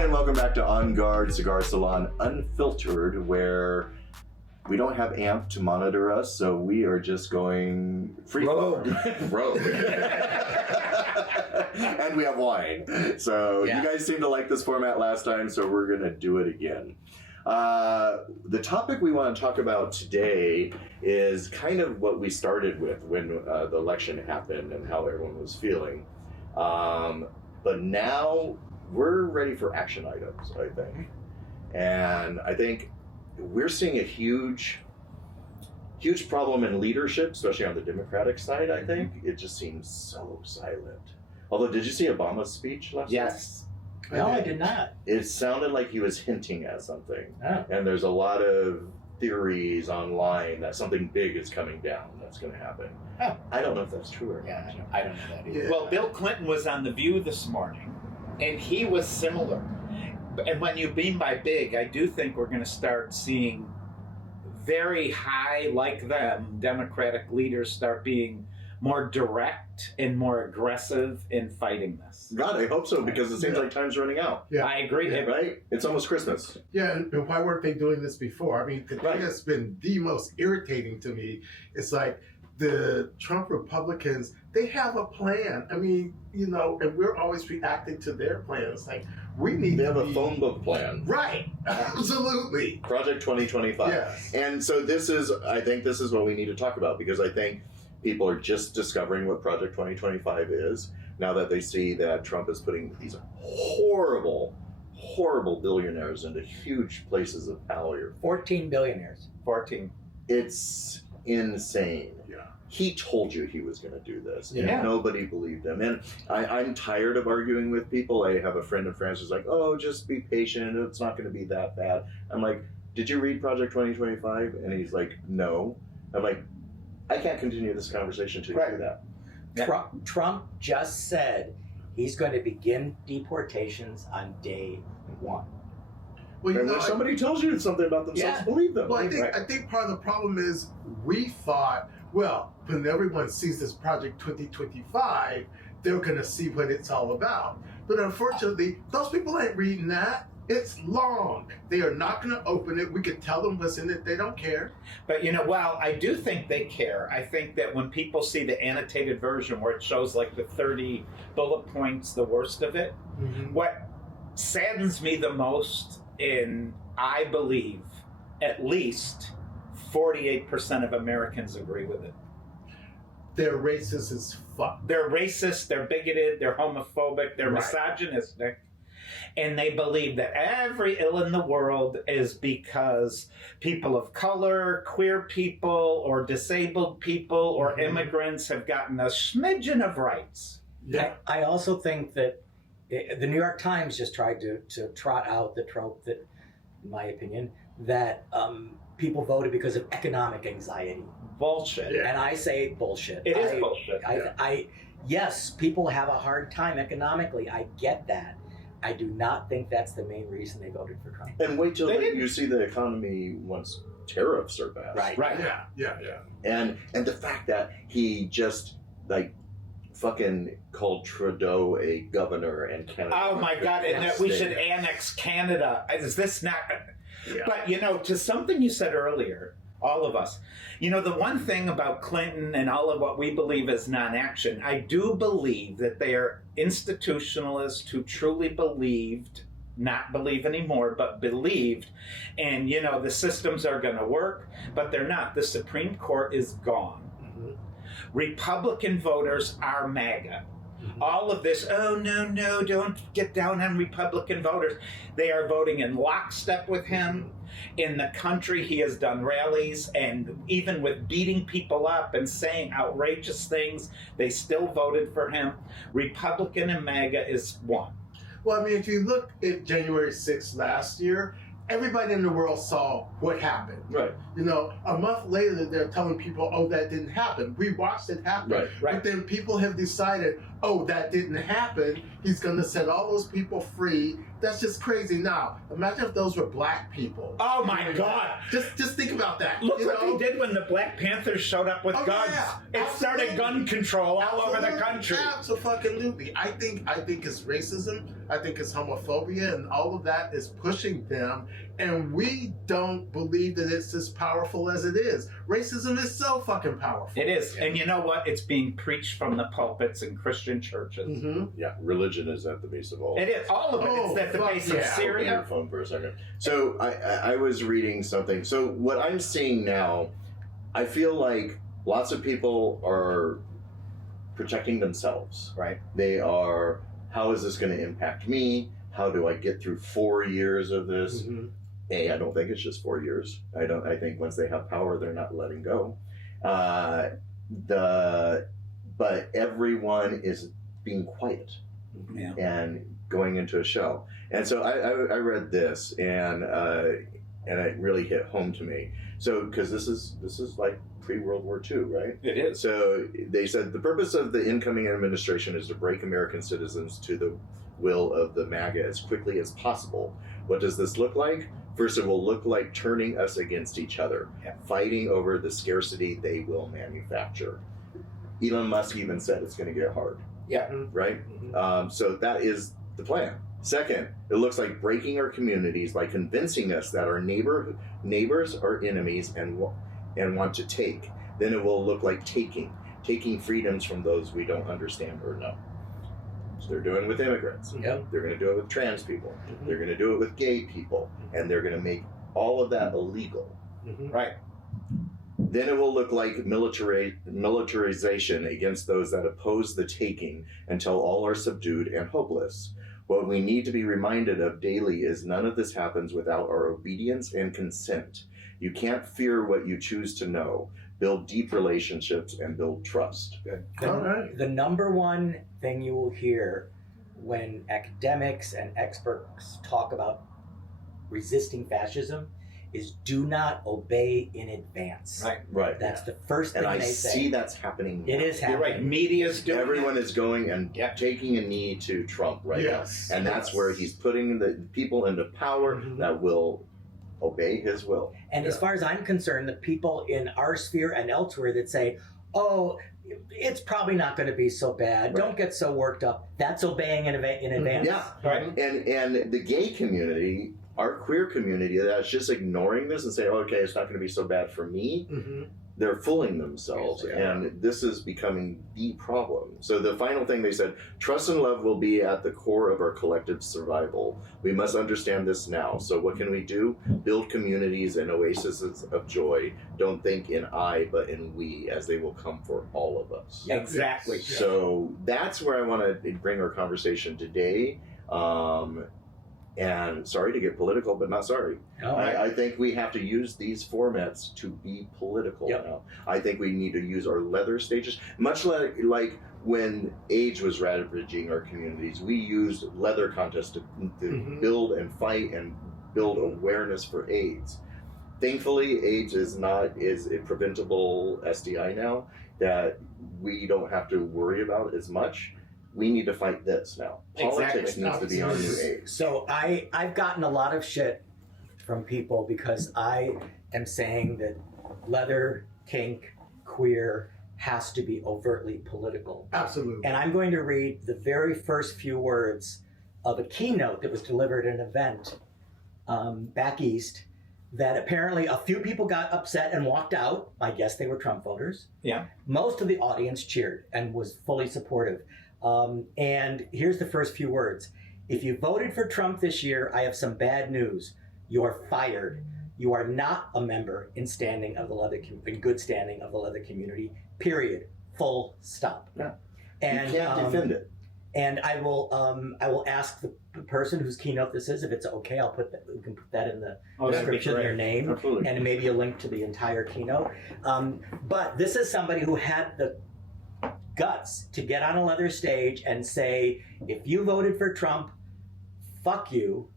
Hi, and welcome back to On Guard Cigar Salon Unfiltered, where we don't have AMP to monitor us, so we are just going free rogue. And we have wine. So you guys seemed to like this format last time, so we're going to do it again. The topic we want to talk about today is kind of what we started with when the election happened and how everyone was feeling. But now we're ready for action items, I think. And I think we're seeing a huge problem in leadership, especially on the Democratic side, I think. It just seems so silent. Although, did you see Obama's speech last night? Yes. No, I did not. It sounded like he was hinting at something. Oh. And there's a lot of theories online that something big is coming down that's going to happen. Oh. I don't know if that's true or not. Yeah, I don't know that either. Well, Bill Clinton was on The View this morning, and he was similar. And when you mean by big, I do think we're going to start seeing very high, like them, Democratic leaders start being more direct and more aggressive in fighting this. God, I hope so, because it seems like time's running out. Yeah. I agree. Yeah. Right? It's almost Christmas. Yeah, and why weren't they doing this before? I mean, the thing that's been the most irritating to me is like the Trump Republicans, they have a plan. I mean, you know, and we're always reacting to their plans. Like, we need They have a phone book plan. Right, absolutely. Project 2025. Yes. And so I think this is what we need to talk about, because I think people are just discovering what Project 2025 is now that they see that Trump is putting these horrible billionaires into huge places of power. 14 billionaires. 14. It's insane. Yeah. He told you he was going to do this. Yeah. And nobody believed him. And I'm tired of arguing with people. I have a friend in France who's like, oh, just be patient. It's not going to be that bad. I'm like, did you read Project 2025? And he's like, no. I'm like, I can't continue this conversation until you do that. Yeah. Trump just said he's going to begin deportations on day one. Well, you And know, when somebody tells you something about themselves, believe them. Well, Right? I think part of the problem is we thought, well, when everyone sees this Project 2025, they're going to see what it's all about. But unfortunately, those people ain't reading that. It's long. They are not going to open it. We could tell them what's in it. They don't care. But, you know, well, I do think they care. I think that when people see the annotated version where it shows like the 30 bullet points, the worst of it, what saddens me the most I believe at least 48% of Americans agree with it. They're racist as fuck. They're racist, they're bigoted, they're homophobic, they're misogynistic. And they believe that every ill in the world is because people of color, queer people, or disabled people, or immigrants have gotten a smidgen of rights. Yeah. I also think that the New York Times just tried to trot out the trope that, in my opinion, that people voted because of economic anxiety. Bullshit. Yeah. And I say bullshit. It is bullshit. Yes, people have a hard time economically. I get that. I do not think that's the main reason they voted for Trump. And wait till you see the economy once tariffs are passed. Right. Yeah. And the fact that he just fucking called Trudeau a governor and Canada. Oh my God! And that we should annex Canada. Is this not? Yeah. But you know, to something you said earlier, all of us. You know, the one thing about Clinton and all of what we believe is non-action, I do believe that they are institutionalists who truly believed, not believe anymore, but believed, and you know, the systems are going to work, but they're not. The Supreme Court is gone. Republican voters are MAGA. All of this, oh, no, don't get down on Republican voters. They are voting in lockstep with him. In the country, he has done rallies, and even with beating people up and saying outrageous things, they still voted for him. Republican and MAGA is one. Well, I mean, if you look at January 6th last year, everybody in the world saw what happened. Right. You know, a month later, they're telling people, oh, that didn't happen. We watched it happen. Right. But then people have decided, oh, that didn't happen. He's going to set all those people free, That's just crazy. Now, imagine if those were black people. Oh my God! Just think about that. Look what they did when the Black Panthers showed up with guns. Yeah, it started gun control all over the country. Absolutely. I think it's racism. I think it's homophobia, and all of that is pushing them. And we don't believe that it's as powerful as it is. Racism is so fucking powerful. It is. And you know what? It's being preached from the pulpits in Christian churches. Mm-hmm. Yeah, religion is at the base of all. It is. All of it. It's at the base of Open Syria. your phone for a second. So I was reading something. So what I'm seeing now, I feel like lots of people are protecting themselves. Right. They are, how is this going to impact me? How do I get through 4 years of this? Mm-hmm. I don't think it's just 4 years. I think once they have power, they're not letting go. But everyone is being quiet and going into a shell. And so I read this, and it really hit home to me. So because this is like pre-World War II, right? It is. So they said the purpose of the incoming administration is to break American citizens to the will of the MAGA as quickly as possible. What does this look like? First, it will look like turning us against each other, fighting over the scarcity they will manufacture. Elon Musk even said it's going to get hard. Yeah. Right? Mm-hmm. So that is the plan. Second, it looks like breaking our communities by convincing us that our neighbors are enemies and want to take. Then it will look like taking freedoms from those we don't understand or know. So they're doing it with immigrants. Yep. They're going to do it with trans people. Mm-hmm. They're going to do it with gay people. And they're going to make all of that illegal. Mm-hmm. Right. Then it will look like militarization against those that oppose the taking until all are subdued and hopeless. What we need to be reminded of daily is none of this happens without our obedience and consent. You can't fear what you choose to know. Build deep relationships and build trust. The number one thing you will hear when academics and experts talk about resisting fascism is do not obey in advance. Right. That's the first thing and they I say. see that's happening now. It is happening. You're right. Media's doing Everyone is going and taking a knee to Trump right now. And that's where he's putting the people into power that will obey his will. And as far as I'm concerned, the people in our sphere and elsewhere that say, oh, it's probably not going to be so bad. Right. Don't get so worked up. That's obeying in advance. Yeah. Right. And the gay community, our queer community, that's just ignoring this and saying, okay, it's not going to be so bad for me. Mm-hmm. They're fooling themselves, and this is becoming the problem. So the final thing they said, trust and love will be at the core of our collective survival. We must understand this now. So what can we do? Build communities and oases of joy. Don't think in I, but in we, as they will come for all of us. Exactly. So that's where I want to bring our conversation today. And sorry to get political, but not sorry. Oh, I think we have to use these formats to be political now. I think we need to use our leather stages, much like when AIDS was ravaging our communities. We used leather contests to build and fight and build awareness for AIDS. Thankfully, AIDS is a preventable STI now that we don't have to worry about as much. We need to fight this now. Politics needs to be on new age. So I've gotten a lot of shit from people because I am saying that leather, kink, queer has to be overtly political. Absolutely. And I'm going to read the very first few words of a keynote that was delivered at an event back east that apparently a few people got upset and walked out. I guess they were Trump voters. Yeah. Most of the audience cheered and was fully supportive. And here's the first few words. If you voted for Trump this year, I have some bad news. You're fired. You are not a member in good standing of the leather community, period. Full stop. Yeah. And, you can't defend it. And I will ask the person whose keynote this is, if it's okay, we can put that in the description, their name, Absolutely. and maybe a link to the entire keynote. But this is somebody who had the guts to get on a leather stage and say, if you voted for Trump, fuck you.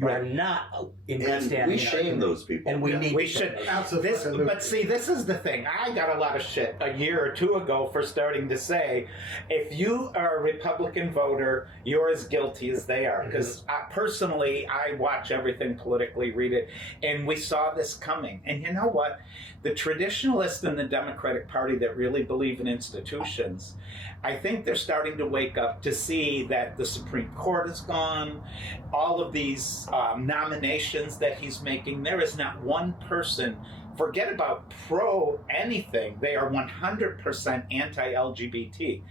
You are not in good And standing. we shame those people. And we need We to should. shame Absolutely. But see, this is the thing. I got a lot of shit a year or two ago for starting to say, if you are a Republican voter, you're as guilty as they are. Because personally, I watch everything politically, read it, and we saw this coming. And you know what? The traditionalists in the Democratic Party that really believe in institutions, I think they're starting to wake up to see that the Supreme Court is gone, all of these nominations that he's making, there is not one person, forget about pro anything, they are 100% anti-LGBT.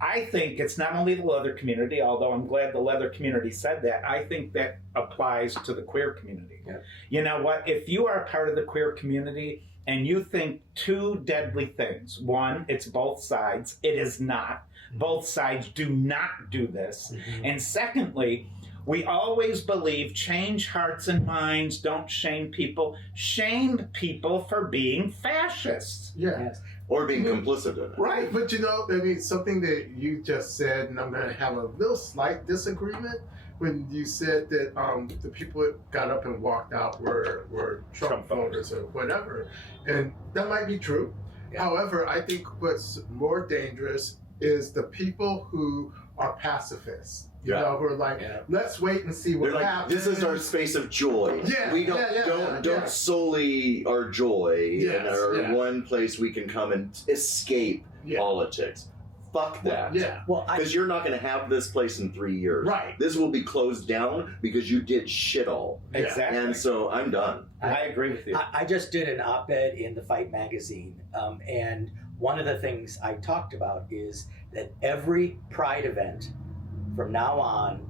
I think it's not only the leather community, although I'm glad the leather community said that, I think that applies to the queer community. Yeah. You know what, if you are a part of the queer community and you think two deadly things, one, it's both sides, it is not. Both sides do not do this. And secondly, we always believe change hearts and minds, don't shame people. Shame people for being fascists. Yeah. Yes. Or being complicit in it. Right. But you know, I mean, something that you just said, and I'm going to have a little slight disagreement when you said that the people that got up and walked out were Trump voters or whatever. And that might be true. Yeah. However, I think what's more dangerous is the people who are pacifists. You know, who are like, let's wait and see what They're like, happens. this is our space of joy. Yeah, we don't sully our joy in our one place we can come and escape politics. Fuck that. Yeah. Well, Because you're not going to have this place in 3 years. Right. This will be closed down because you did shit all. Exactly. And so I'm done. I agree with you. I just did an op-ed in the Fight magazine, and one of the things I talked about is that every Pride event from now on,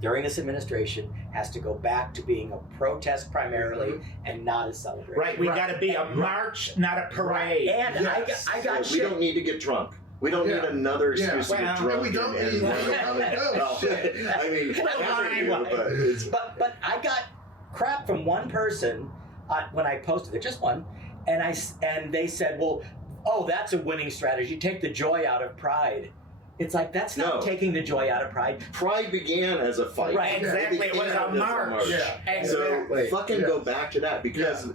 during this administration, has to go back to being a protest primarily and not a celebration. Right, we got to be a march, not a parade. And I got We shit. don't need to get drunk. We don't need another excuse to get Well, drunk. we don't and need- well, shit. I mean, but it's, But I got crap from one person when I posted it, just one, and they said, well, oh, that's a winning strategy. Take the joy out of Pride. It's like, that's not taking the joy out of Pride. Pride began as a fight. Right, exactly. It was a march. Yeah. Exactly. So fucking go back to that because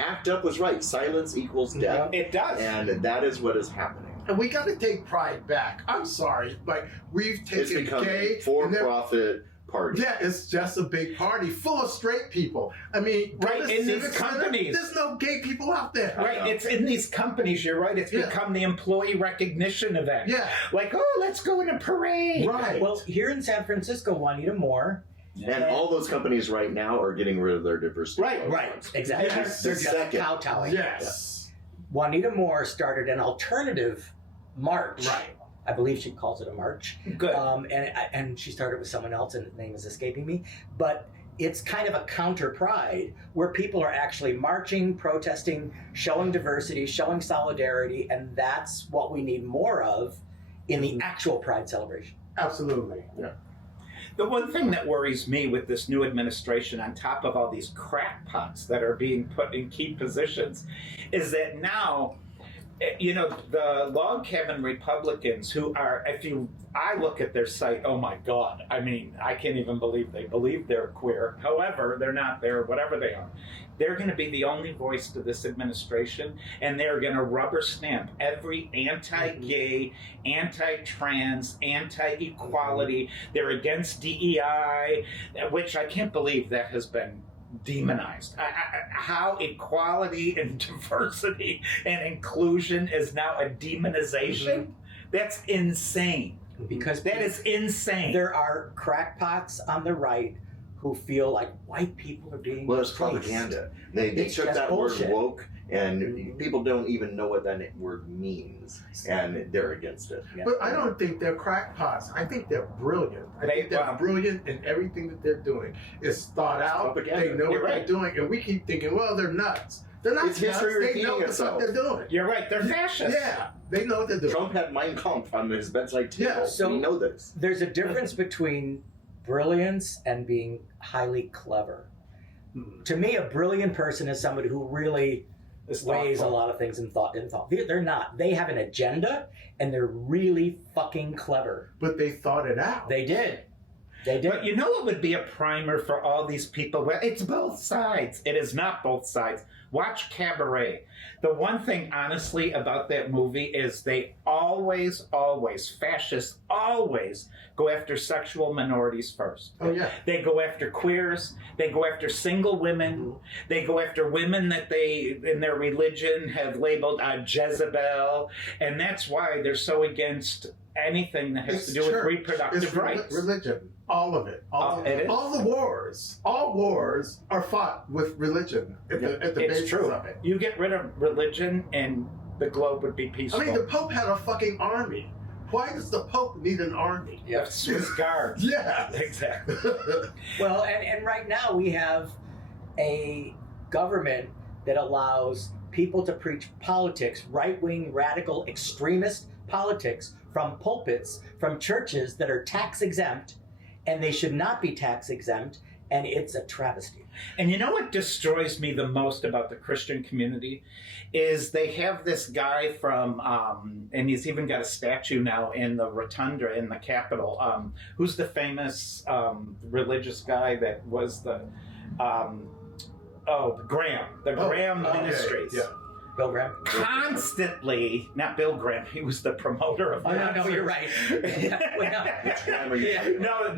ACT UP was right. Silence equals death. It does. And that is what is happening. And we got to take Pride back. I'm sorry, like we've It's taken become gay a for-profit party. Yeah, it's just a big party full of straight people. I mean, Right, go to in these Civic Center, companies. there's no gay people out there. Right, it's in these companies, you're right, it's become the employee recognition event. Yeah. Like, oh, let's go in a parade. Right. Well, here in San Francisco, Juanita Moore. And all those companies right now are getting rid of their diversity. Right, exactly. Yes. They're just Second. kowtowing. Yes. Juanita Moore started an alternative march. Right. I believe she calls it a march. Good. And she started with someone else, and the name is escaping me. But it's kind of a counter Pride, where people are actually marching, protesting, showing diversity, showing solidarity, and that's what we need more of in the actual Pride celebration. Absolutely. Yeah. The one thing that worries me with this new administration, on top of all these crackpots that are being put in key positions, is that now, you know, the log cabin Republicans who are, I look at their site, oh my God, I mean, I can't even believe they believe they're queer. However, they're not, they're whatever they are. They're going to be the only voice to this administration, and they're going to rubber stamp every anti-gay, anti-trans, anti-equality. They're against DEI, which I can't believe that has been demonized. How equality and diversity and inclusion is now a demonization? That's insane. Because That is insane. there are crackpots on the right who feel like white people are being Well, it's replaced. propaganda. They It's took just that bullshit. word woke, and people don't even know what that word means, and they're against it. Yeah. But I don't think they're crackpots. I think they're brilliant. I think they're brilliant in everything that they're doing. It's thought out. propaganda. They know You're what right. they're doing, and we keep thinking, well, they're nuts. They're not It's nuts. history They know repeating what the fuck itself. they're doing. You're right, they're fascists. Yeah, they know what they're doing. Trump had Mein Kampf on his bedside table. Yeah, so- we know this. There's a difference between brilliance and being highly clever. To me, a brilliant person is somebody who really It's weighs a thoughtful. lot of things in thought. They're not. They have an agenda, and they're really fucking clever. But they thought it out. They did. They did. But you know what would be a primer for all these people? Well, it's both sides. It is not both sides. Watch Cabaret. The one thing, honestly, about that movie is they always, fascists always go after sexual minorities first. Oh, yeah. They go after queers. They go after single women. They go after women that they, in their religion, have labeled Jezebel. And that's why they're so against anything that has to do with reproductive rights. Religion. All of it. All the wars. All wars are fought with religion at the basis of it. You get rid of religion and the globe would be peaceful. I mean, the Pope had a fucking army. Why does the Pope need an army? Yeah, Swiss guards. Yeah, exactly. Well, and right now we have a government that allows people to preach politics, right-wing, radical, extremist politics from pulpits, from churches that are tax exempt, and they should not be tax exempt, and it's a travesty. And you know what destroys me the most about the Christian community is they have this guy from, and he's even got a statue now in the rotunda in the Capitol, who's the famous religious guy that was the Graham Ministries. Yeah. Bill Graham? Constantly, not Bill Graham, he was the promoter of that. No, you're right. You know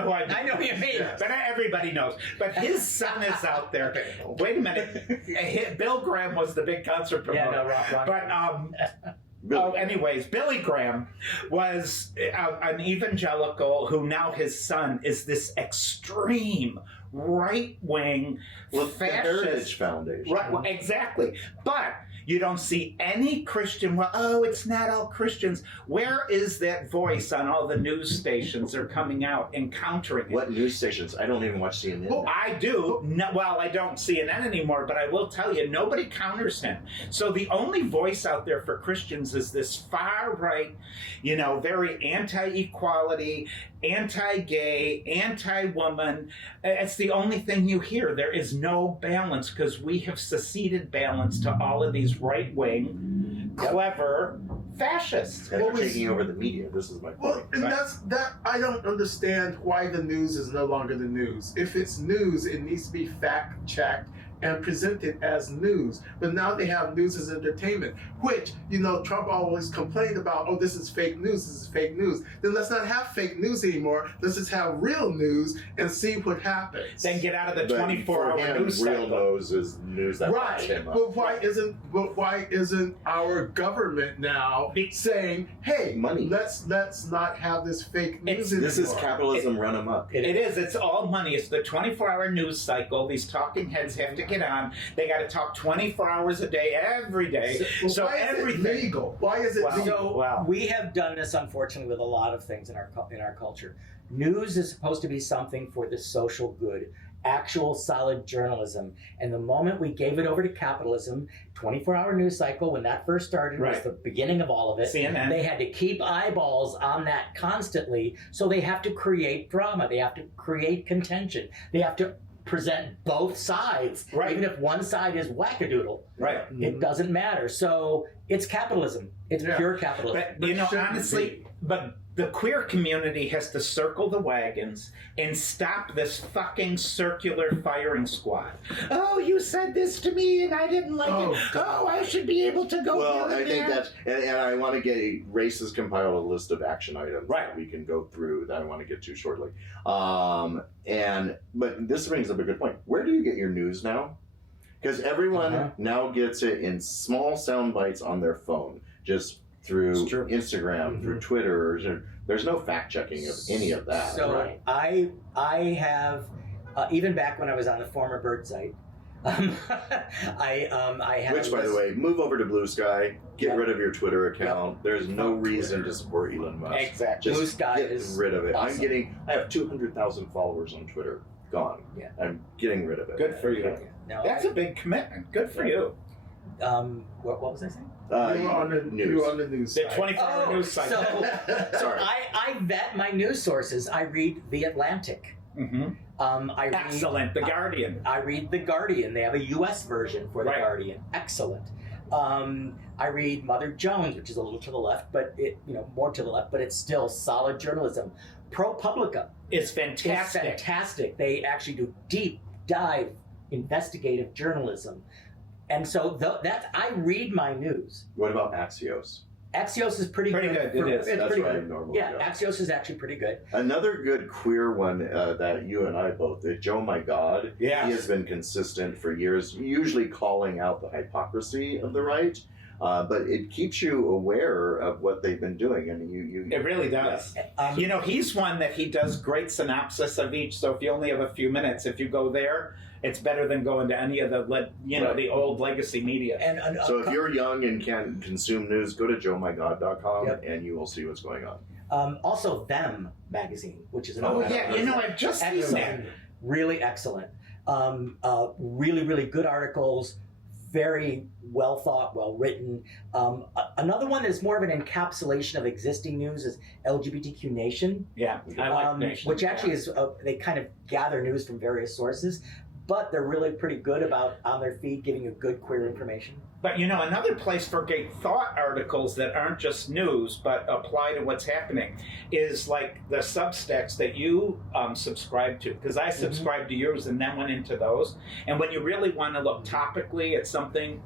who I know who you mean. But everybody knows. But his son is out there. Wait a minute. Bill Graham was the big concert promoter. Yeah, no, But anyways, Billy Graham was an evangelical who now his son is this extreme right-wing fascist. The Heritage Foundation. Right, well, exactly. But you don't see any Christian, it's not all Christians. Where is that voice on all the news stations that are coming out and countering it? What news stations? I don't even watch CNN. Well, I do. No, well, I don't CNN anymore, but I will tell you, nobody counters him. So the only voice out there for Christians is this far-right, very anti-equality, anti-gay, anti-woman. It's the only thing you hear. There is no balance because we have seceded balance to all of these right-wing, clever fascists. And they're taking over the media. This is my point. Well, and that I don't understand why the news is no longer the news. If it's news, it needs to be fact-checked and presented as news. But now they have news as entertainment, which, Trump always complained about, this is fake news, this is fake news. Then let's not have fake news anymore. Let's just have real news and see what happens. Then get out of the 24-hour news cycle. Real news is news that right. him up. But why isn't our government now saying, hey, money. Let's not have this fake news anymore. This is capitalism run amok. It is. It's all money. It's the 24-hour news cycle. These talking heads have to get on. They got to talk 24 hours a day, every day. So why everything. Is it legal? Why is it legal? So we have done this, unfortunately, with a lot of things in our culture. News is supposed to be something for the social good, actual solid journalism. And the moment we gave it over to capitalism, 24-hour news cycle, when that first started, was the beginning of all of it. CNN. They had to keep eyeballs on that constantly, so they have to create drama. They have to create contention. They have to present both sides. Right. Even if one side is wackadoodle. Right. It doesn't matter. So it's capitalism. It's pure capitalism. But, honestly, but the queer community has to circle the wagons and stop this fucking circular firing squad. Oh, you said this to me and I didn't like it. Oh, I should be able to go Well, here I think that's, and I want to get Race has compiled a list of action items that we can go through that I want to get to shortly. But this brings up a good point. Where do you get your news now? Because everyone now gets it in small sound bites on their phone, just through Instagram, through Twitter. There's no fact checking of any of that. So I have, even back when I was on the former Bird site, I had. Which, by the way, move over to Blue Sky. Get rid of your Twitter account. There's no reason to support Elon Musk. Exactly. Just Blue Sky get is rid of it. awesome. I have 200,000 followers on Twitter. Gone. Yeah. I'm getting rid of it. Good for you. No, That's a big commitment. Good for you. What was I saying? You were on the news. The 24-hour news cycle. So I vet my news sources. I read The Atlantic. Excellent. The Guardian. I read The Guardian. They have a U.S. version for The Guardian. Excellent. I read Mother Jones, which is a little to the left, but more to the left, but it's still solid journalism. ProPublica It's fantastic. is fantastic. They actually do deep dive investigative journalism, and so I read my news. What about Axios? Axios is pretty good. It is. It's That's pretty what I good. normally Yeah, go. Axios is actually pretty good. Another good queer one that you and I both did, Joe My God. Yes. He has been consistent for years, usually calling out the hypocrisy of the right, but it keeps you aware of what they've been doing, and you. It really does. He's one that he does great synopsis of each. So if you only have a few minutes, if you go there, it's better than going to any of the the old legacy media. And So if you're young and can't consume news, go to joemygod.com Yep. and you will see what's going on. also Them magazine, which is another I've just seen that. excellent, really excellent. Really, really good articles, very well thought, well written. Another one is more of an encapsulation of existing news is LGBTQ Nation, Yeah, I like Nation. which actually is they kind of gather news from various sources, but they're really pretty good about on their feed giving you good queer information. But another place for great thought articles that aren't just news but apply to what's happening is like the Substacks that you subscribe to, because I subscribed to yours and then went into those. And when you really want to look topically at something,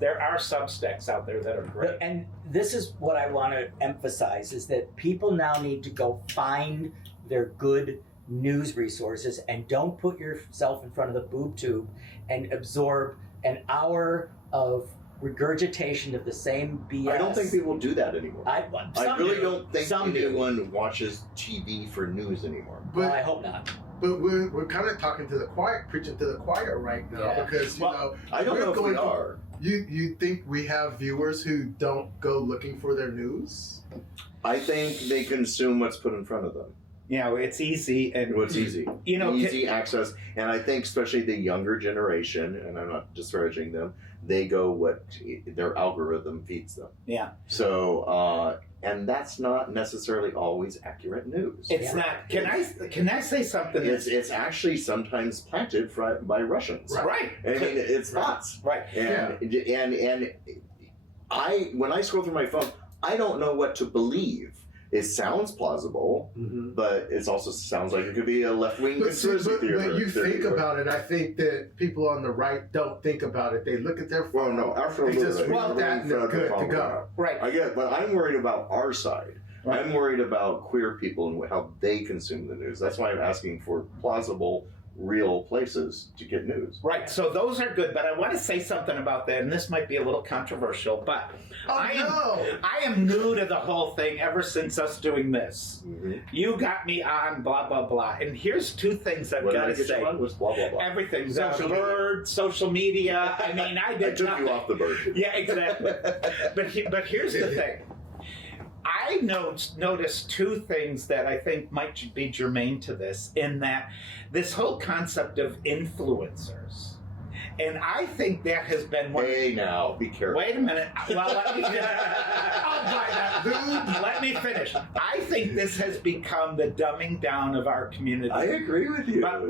there are Substacks out there that are great. And this is what I want to emphasize is that people now need to go find their good news resources and don't put yourself in front of the boob tube and absorb an hour of regurgitation of the same BS. I don't think people do that anymore. I really don't think anyone watches TV for news anymore. Well, I hope not. But we're kind of talking to the choir, preaching to the choir right now, because I don't know if we are. You think we have viewers who don't go looking for their news? I think they consume what's put in front of them. It's easy and What's easy? Easy access, and I think especially the younger generation, and I'm not disparaging them, they go what their algorithm feeds them. Yeah. So, and that's not necessarily always accurate news. It's not. Can I say something? It's actually sometimes planted by Russians. Right. I mean, it's bots. Right. And when I scroll through my phone, I don't know what to believe. It sounds plausible, but it also sounds like it could be a left-wing conspiracy theory. When you think about it, I think that people on the right don't think about it. They look at their phone. Well, no, absolutely. They just read that and they're good to go. Right. I get it, but I'm worried about our side. Right. I'm worried about queer people and how they consume the news. That's why I'm asking for plausible, real places to get news. Right, so those are good, but I want to say something about that, and this might be a little controversial, but I am new to the whole thing ever since us doing this. You got me on blah, blah, blah, and here's two things I've got to say. What's blah, blah, blah? Everything. Social media. I mean, I did I took nothing. you off the bird. Yeah, exactly. But here's the thing. I noticed two things that I think might be germane to this, in that this whole concept of influencers. And I think that has been one. Hey, now, be careful. Wait a minute. Well, let me finish. I'll buy that, dude. Let me finish. I think this has become the dumbing down of our community. I agree with you. But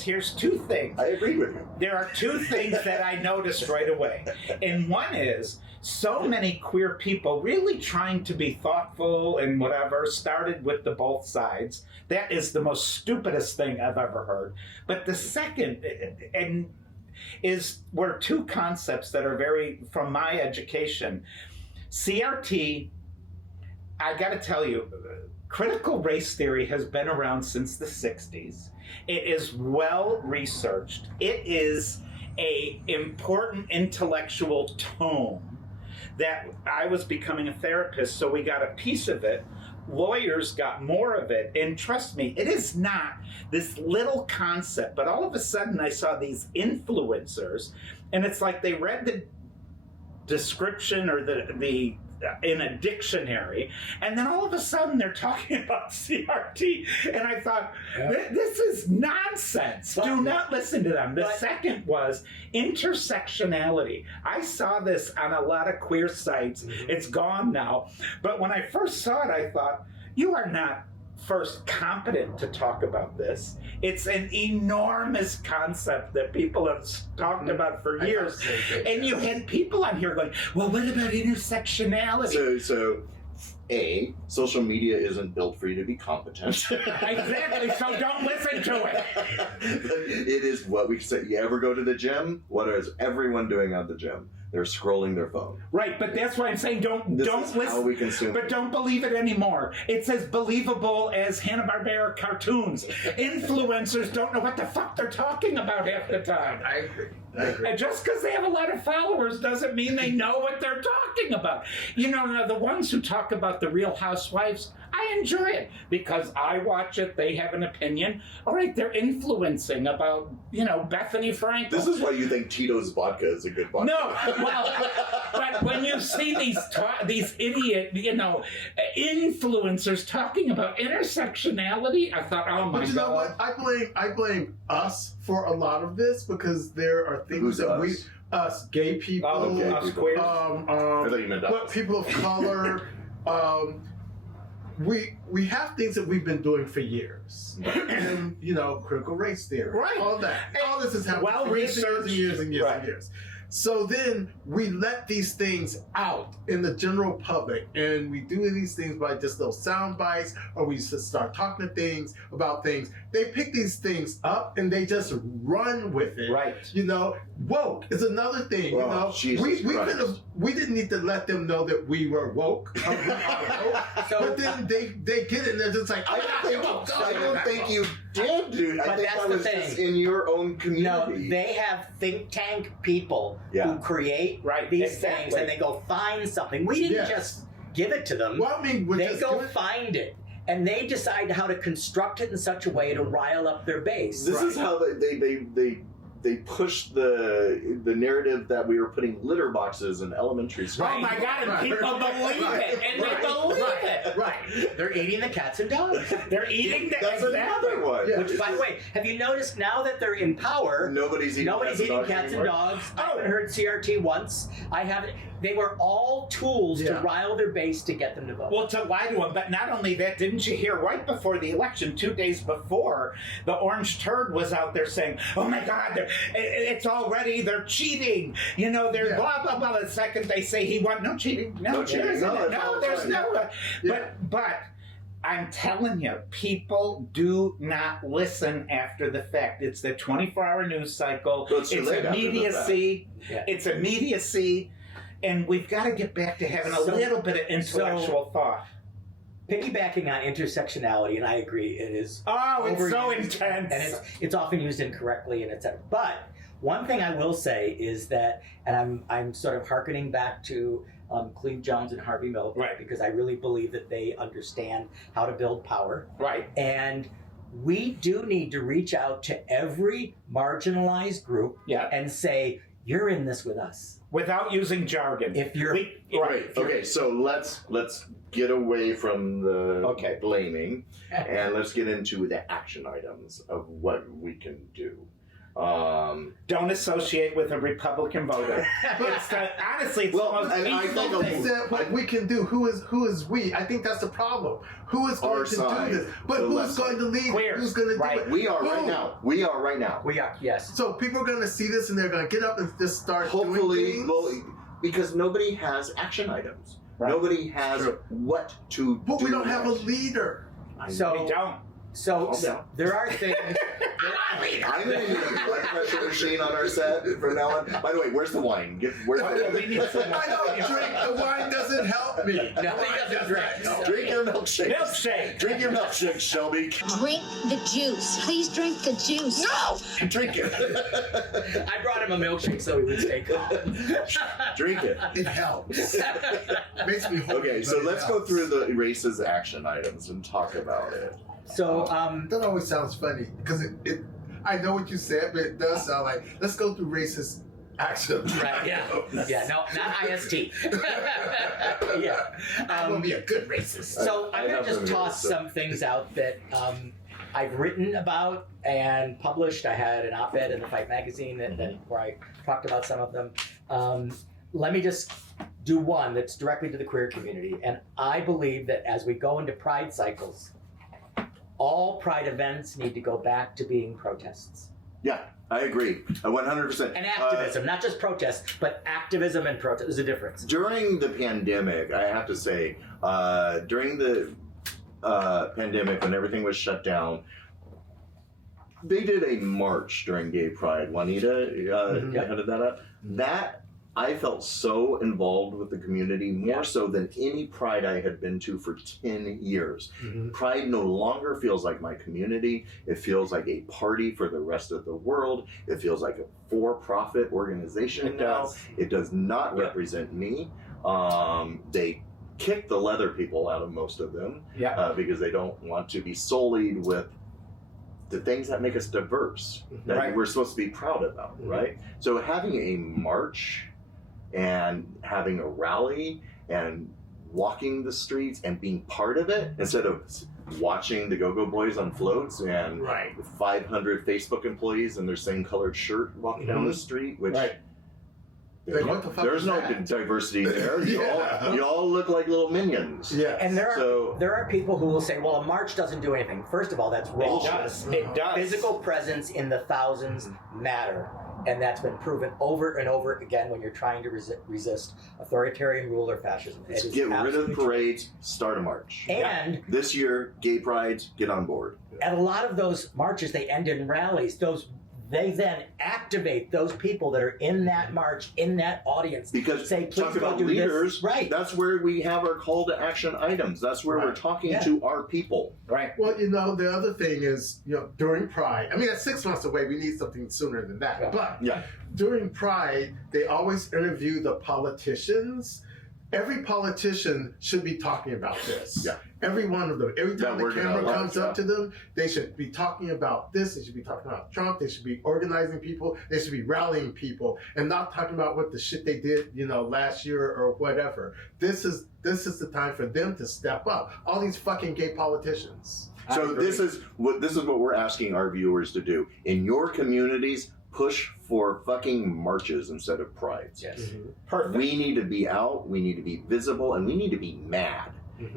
here's two things. I agree with you. There are two things that I noticed right away. And one is, so many queer people really trying to be thoughtful and whatever started with the both sides. That is the most stupidest thing I've ever heard. But the second, were two concepts that are very, from my education. CRT, I got to tell you, critical race theory has been around since the 60s. It is well researched. It is an important intellectual tome that I was becoming a therapist, so we got a piece of it. Lawyers got more of it, and trust me, it is not this little concept, but all of a sudden I saw these influencers, and it's like they read the description or the in a dictionary, and then all of a sudden they're talking about CRT, and I thought, this is nonsense. Do not listen to them. The second was intersectionality. I saw this on a lot of queer sites. It's gone now. But when I first saw it, I thought, you are not first competent to talk about this. It's an enormous concept that people have talked about for years. And you had people on here going, well, what about intersectionality? So social media isn't built for you to be competent. Exactly, so don't listen to it. It is what we say. You ever go to the gym? What is everyone doing at the gym? They're scrolling their phone. Right, but that's why I'm saying don't listen. How we consume. But don't believe it anymore. It's as believable as Hanna-Barbera cartoons. Influencers don't know what the fuck they're talking about half the time. I agree. And just because they have a lot of followers doesn't mean they know what they're talking about. You know, now the ones who talk about the Real Housewives, I enjoy it because I watch it, they have an opinion. All right, they're influencing about, Bethany Frankel. This is why you think Tito's vodka is a good vodka. No, well, but when you see these idiot, influencers talking about intersectionality, I thought, oh my God. But you know what? I blame us for a lot of this because there are things that us gay people, us queers. I thought you meant us. People of color, we have things that we've been doing for years, and critical race theory, right? All that, all this has happened well for years researched, and years and years right. and years. So then we let these things out in the general public, and we do these things by just little sound bites, or we just start talking to things about things. They pick these things up and they just run with it. Right. Woke is another thing. Oh, Jesus Christ. We didn't need to let them know that we were woke. We are woke. But then they get it and they're just like, I don't think you did, dude. I But think that's that the was thing. just in your own No, community. they have think tank people who create these things, and they go find something. We didn't just give it to them. Well, I mean, they go find it, and they decide how to construct it in such a way to rile up their base. This is how they pushed the narrative that we were putting litter boxes in elementary school. Oh my God, and people believe it, and they believe it. Right. They're eating the cats and dogs. They're eating the That's another one. Yeah. Which, by the way, have you noticed now that they're in power, Nobody's eating cats and dogs. I haven't heard CRT once. I haven't. They were all tools to rile their base to get them to vote. Well, to lie to them, but not only that, didn't you hear right before the election, 2 days before, the orange turd was out there saying, oh my God, it's already, they're cheating. They're blah, blah, blah. The second they say he won, no cheating, no cheating. No, there's no. But I'm telling you, people do not listen after the fact. It's the 24-hour news cycle. It's immediacy. It's immediacy. And we've got to get back to having a little bit of intellectual thought. Piggybacking on intersectionality, and I agree, it is. Oh, it's so overused, intense. And it's often used incorrectly, and etc. But one thing I will say is that, and I'm sort of hearkening back to Cleve Jones and Harvey Milk, right? Because I really believe that they understand how to build power, right? And we do need to reach out to every marginalized group, and say, you're in this with us. Without using jargon. If you're Okay, so let's get away from the blaming and let's get into the action items of what we can do. Don't associate with a Republican voter. Honestly, it's the most peaceful thing. What we can do. Who is we? I think that's the problem. Who is going to do this? But who's going to lead? Who's going to do it? We are right now. We are, yes. So people are going to see this and they're going to get up and just start doing things? Well, because nobody has action items. Right. Nobody has what to do. But we don't have a leader. We don't. So there are things. I'm going to need a blood pressure machine on our set from now on. By the way, where's the wine? Where's I don't drink. The wine doesn't help me. No, he doesn't drink. Drink your milkshake. Drink your milkshake, Shelby. Drink the juice. Please drink the juice. No! Drink it. I brought him a milkshake so he would stay calm. Drink it. It helps. Makes me hope. Okay, so let's go through the racist action items and talk about it. So, that always sounds funny because it I know what you said, but it does sound like, let's go through racist action. Right, yeah. No, not IST. Yeah. I'm going to be a good racist. So I'm going to just toss some things out that I've written about and published. I had an op-ed in the Fight magazine where I talked about some of them. Let me just do one that's directly to the queer community. And I believe that as we go into pride cycles, all Pride events need to go back to being protests. Yeah, I agree. 100%. And activism, not just protests, but activism and protest. There's a difference. During the pandemic, I have to say, during the pandemic when everything was shut down, they did a march during Gay Pride. Juanita headed that up. That, I felt so involved with the community, more so than any Pride I had been to for 10 years. Pride no longer feels like my community. It feels like a party for the rest of the world. It feels like a for-profit organization now. It does not represent me. They kick the leather people out of most of them because they don't want to be sullied with the things that make us diverse, that we're supposed to be proud about, right? So having a march and having a rally and walking the streets and being part of it instead of watching the Go-Go Boys on floats and 500 Facebook employees in their same colored shirt walking down the street, which there's no diversity there. You all look like little minions. And there are people who will say, well, a march doesn't do anything. First of all, that's wrong. It does. Physical presence in the thousands matter. And that's been proven over and over again when you're trying to resist authoritarian rule or fascism. Get rid of parades, start a march. And this year, gay prides, get on board. At a lot of those marches, they end in rallies. They then activate those people that are in that march, in that audience. Because say, please talk about do leaders, this. That's where we have our call to action items. That's where we're talking to our people. Well, the other thing is, during Pride, I mean, that's 6 months away. We need something sooner than that. But during Pride, they always interview the politicians. Every politician should be talking about this. Every one of them. Every time the camera comes up to them, they should be talking about this. They should be talking about Trump. They should be organizing people. They should be rallying people and not talking about what the shit they did, last year or whatever. This is the time for them to step up. All these fucking gay politicians. So this is what we're asking our viewers to do. In your communities, push for fucking marches instead of prides. Perfect. We need to be out, we need to be visible, and we need to be mad.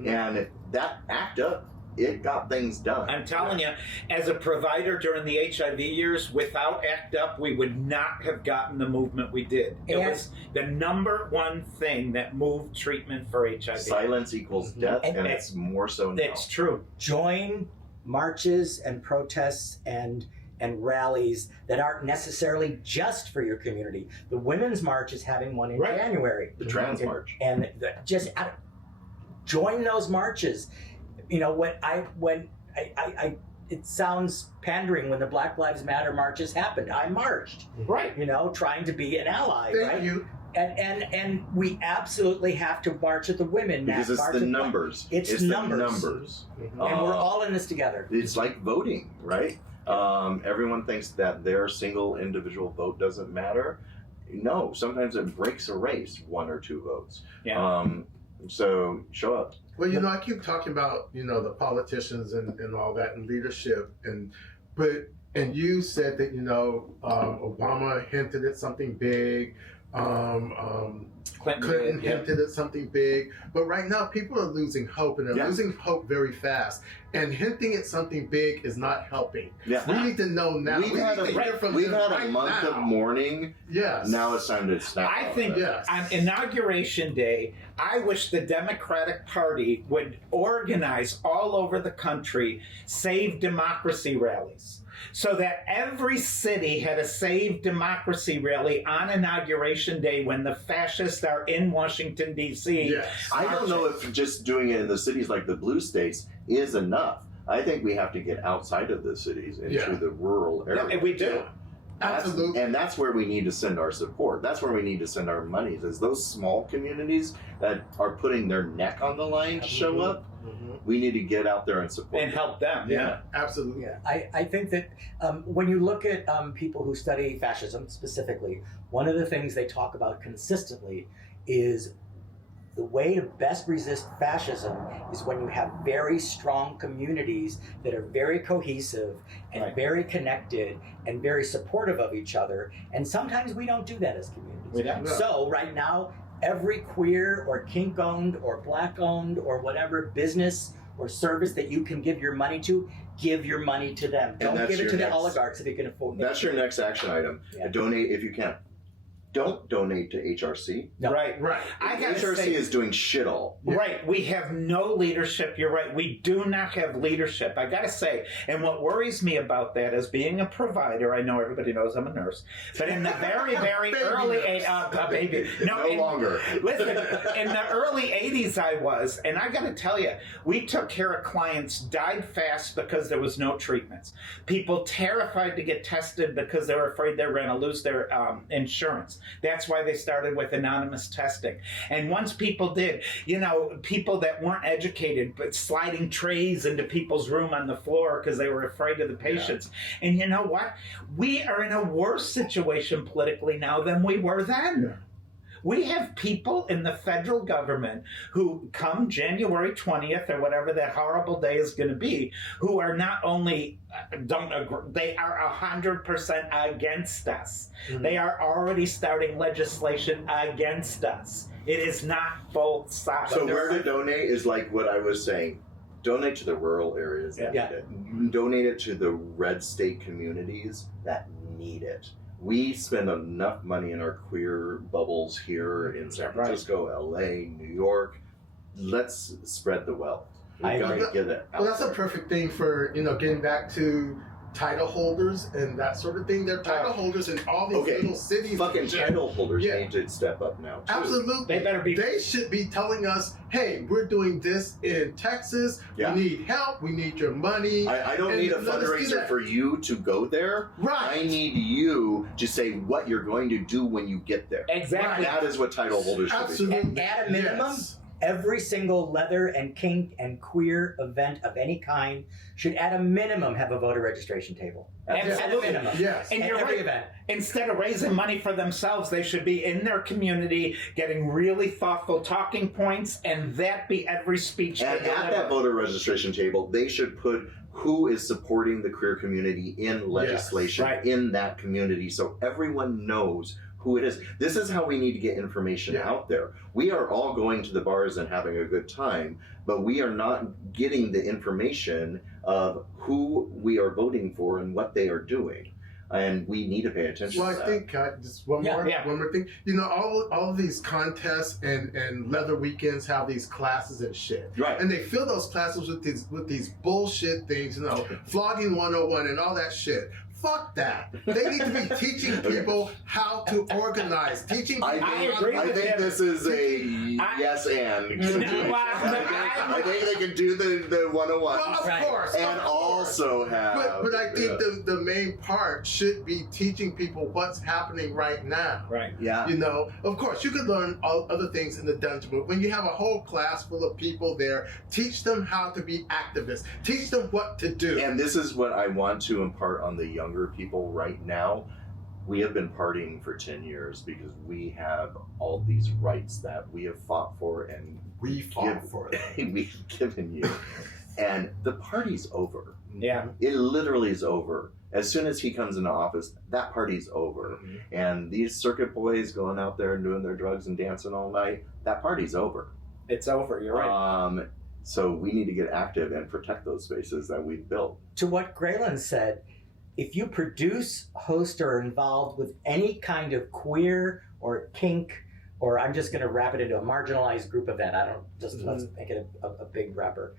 And that ACT UP, it got things done. I'm telling you, as a provider during the HIV years, without ACT UP, we would not have gotten the movement we did. It was the #1 thing that moved treatment for HIV. Silence equals death, and it's more so now. It's true. Join marches and protests and rallies that aren't necessarily just for your community. The Women's March is having one in January. The Trans March. And join those marches. It sounds pandering when the Black Lives Matter marches happened. I marched. Trying to be an ally. Thank you. And we absolutely have to march at the women. Because it's the numbers. It's numbers. And we're all in this together. It's like voting, right? Everyone thinks that their single individual vote doesn't matter. No, sometimes it breaks a race, 1 or 2 votes. So show up. Well, I keep talking about, the politicians and all that and leadership but you said that, Obama hinted at something big. Clinton hinted at something big, but right now people are losing hope, and they're losing hope very fast. And hinting at something big is not helping. We need to know now. We've had a month of mourning. Now it's time to snap. I think on Inauguration Day, I wish the Democratic Party would organize all over the country Save Democracy rallies, so that every city had a Save Democracy rally on Inauguration Day when the fascists are in Washington, D.C. I don't know if just doing it in the cities like the blue states is enough. I think we have to get outside of the cities into the rural areas. And we do. Absolutely. And that's where we need to send our support. That's where we need to send our monies, is those small communities that are putting their neck on the line to show up. We need to get out there and support and help them. Absolutely. I think that when you look at people who study fascism specifically, one of the things they talk about consistently is the way to best resist fascism is when you have very strong communities that are very cohesive and very connected and very supportive of each other. And sometimes we don't do that as communities. We don't. So right now, every queer or kink-owned or black-owned or whatever business or service that you can give your money to, give your money to them. Don't give it to the oligarchs if you can afford it. That's your next action item. Yeah. Donate if you can. Don't donate to HRC. No. Right. I gotta HRC say, is doing shit all. right. We have no leadership. You're right. We do not have leadership. I got to say, and what worries me about that is being a provider. I know everybody knows I'm a nurse, but in the very, very early baby, No longer. Listen, in the early 80s I was, and I got to tell you, we took care of clients, died fast because there was no treatments. People terrified to get tested because they were afraid they were going to lose their insurance. That's why they started with anonymous testing. And once people did, you know, people that weren't educated, but sliding trays into people's room on the floor because they were afraid of the patients. Yeah. And you know what? We are in a worse situation politically now than we were then. Yeah. We have people in the federal government who come January 20th or whatever that horrible day is going to be, who are not only don't agree, they are 100% against us. Mm-hmm. They are already starting legislation against us. It is not both sides. So where to donate is like what I was saying. Donate to the rural areas that need it. Donate it to the red state communities that need it. We spend enough money in our queer bubbles here in San Francisco, LA, New York. Let's spread the wealth. We've got to get it out. Well, that's a perfect thing for, you know, getting back to title holders and that sort of thing. They're title holders in all these little cities. Fucking title holders need to step up now, too. Absolutely. They better be. They should be telling us, hey, we're doing this in Texas. Yeah. We need help. We need your money. I don't need a fundraiser for you to go there. Right. I need you to say what you're going to do when you get there. Exactly. That is what title holders should be. Absolutely. And at a minimum, every single leather and kink and queer event of any kind should at a minimum have a voter registration table. Absolutely. At a minimum. Yes. And you're every right. event. Instead of raising money for themselves, they should be in their community getting really thoughtful talking points, and that be every speech they And at that voter registration table, they should put who is supporting the queer community in legislation in that community so everyone knows who it is. This is how we need to get information out there. We are all going to the bars and having a good time, but we are not getting the information of who we are voting for and what they are doing. And we need to pay attention to that. Well, I think just one more thing. You know, all of these contests and leather weekends have these classes and shit. Right. And they fill those classes with these bullshit things, you know, flogging 101 and all that shit. Fuck that. They need to be teaching people how to organize. Teaching people I think this is a yes and. I think they can do the 101. Well, of course. And also have. But I think the main part should be teaching people what's happening right now. Right. Yeah. You know, of course, you could learn all other things in the dungeon, but when you have a whole class full of people there, teach them how to be activists. Teach them what to do. And this is what I want to impart on the younger people right now. We have been partying for 10 years because we have all these rights that we have fought for and we've given you. And the party's over. Yeah. It literally is over. As soon as he comes into office, that party's over. Mm-hmm. And these circuit boys going out there and doing their drugs and dancing all night, that party's over. It's over, you're right. So we need to get active and protect those spaces that we've built. To what Graylin said, if you produce, host, or are involved with any kind of queer or kink, or I'm just going to wrap it into a marginalized group event, let's make it a big wrapper.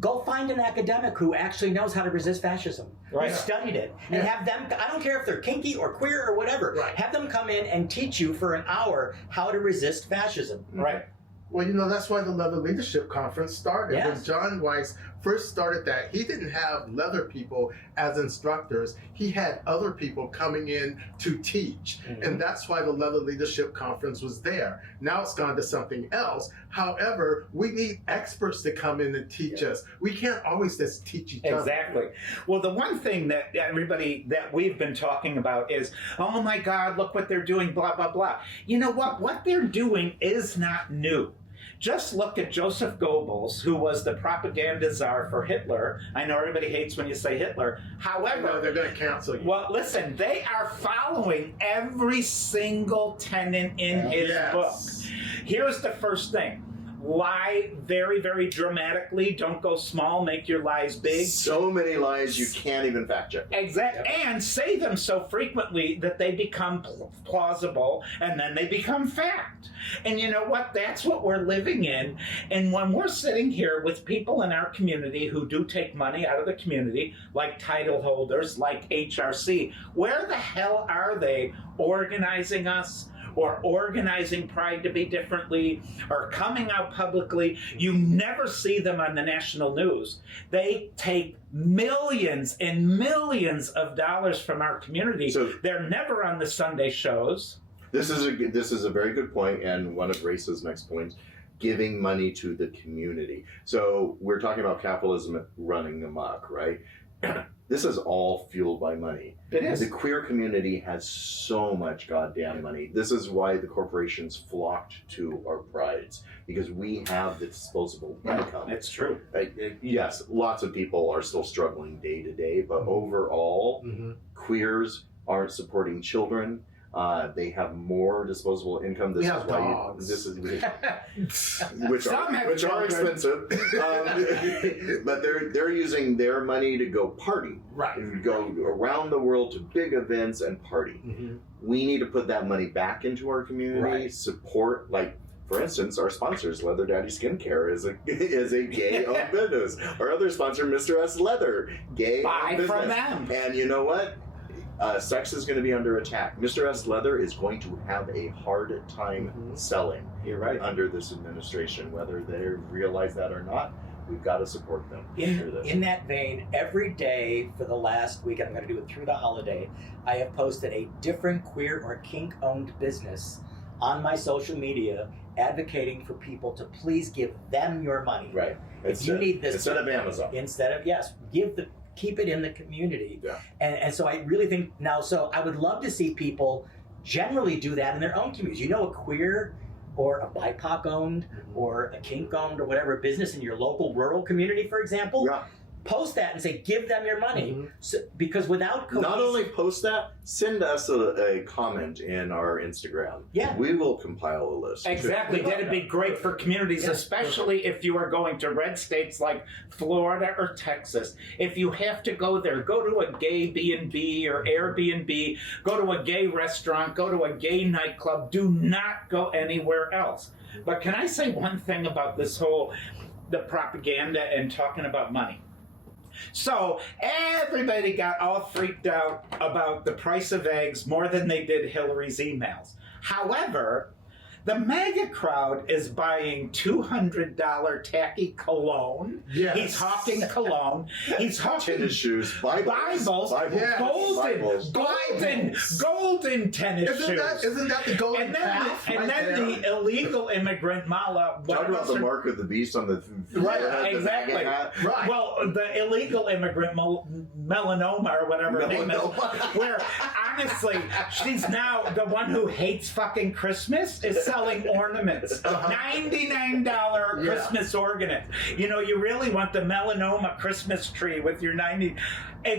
Go find an academic who actually knows how to resist fascism. Right. Who studied it. And have them, I don't care if they're kinky or queer or whatever, have them come in and teach you for an hour how to resist fascism. Right. Well, you know, that's why the Leather Leadership Conference started. Yes. When John Weiss first started that, he didn't have leather people as instructors. He had other people coming in to teach. Mm-hmm. And that's why the Leather Leadership Conference was there. Now it's gone to something else. However, we need experts to come in and teach us. We can't always just teach each other. Exactly. Well, the one thing that everybody that we've been talking about is, oh my God, look what they're doing, blah, blah, blah. You know what? What they're doing is not new. Just look at Joseph Goebbels, who was the propaganda czar for Hitler. I know everybody hates when you say Hitler. However, they're going to cancel you. Well, listen, they are following every single tenet in his book. Here's the first thing. lie very, very dramatically. Don't go small, make your lies big. So many lies you can't even fact check. Exactly. And say them so frequently that they become plausible, and then they become fact. And you know what? That's what we're living in. And when we're sitting here with people in our community who do take money out of the community, like Titleholders, like HRC, where the hell are they organizing us? Or organizing Pride to Be Differently, or coming out publicly? You never see them on the national news. They take millions and millions of dollars from our community. So they're never on the Sunday shows. This is a very good point, and one of Race's next points, giving money to the community. So we're talking about capitalism running amok, right? This is all fueled by money. It is. The queer community has so much goddamn money. This is why the corporations flocked to our prides, because we have the disposable income. It's true. Yes, lots of people are still struggling day to day, but overall, queers aren't supporting children. They have more disposable income. This We is have why dogs. which are expensive. But they're using their money to go party, Right. go around the world to big events and party. We need to put that money back into our community. Right. Support, like, for instance, our sponsors, Leather Daddy Skincare, is a gay-owned business. Our other sponsor, Mr. S Leather, gay-owned Buy business. from them. And you know what? Sex is going to be under attack. Mr. S Leather is going to have a hard time selling. You're right. Under this administration, whether they realize that or not. We've got to support them. In that vein, every day for the last week, I'm going to do it through the holiday, I have posted a different queer or kink-owned business on my social media advocating for people to please give them your money. Right. If you need this instead of Amazon. Instead of, yes, keep it in the community. Yeah. And so I really think now, so I would love to see people generally do that in their own communities. You know, a queer or a BIPOC owned or a kink owned or whatever business in your local rural community, for example, post that and say, give them your money. So, because without not only post that, send us a comment in our Instagram. Yeah. We will compile a list. Exactly. That'd be great for communities, especially if you are going to red states like Florida or Texas. If you have to go there, go to a gay B&B or Airbnb, go to a gay restaurant, go to a gay nightclub. Do not go anywhere else. But can I say one thing about this the propaganda and talking about money? So everybody got all freaked out about the price of eggs more than they did Hillary's emails. However, the MAGA crowd is buying $200 tacky cologne. Yes. He's hawking cologne. He's hawking tennis shoes, Bibles, Yes. golden tennis shoes. Isn't that the golden path? And then the illegal immigrant Mala. Talk about the mark of the beast on the Right, exactly. Right. Well, the illegal immigrant melanoma or whatever her name is, where honestly, she's now the one who hates fucking Christmas is selling ornaments. $99 Christmas ornament. You know, you really want the melanoma Christmas tree with your 90.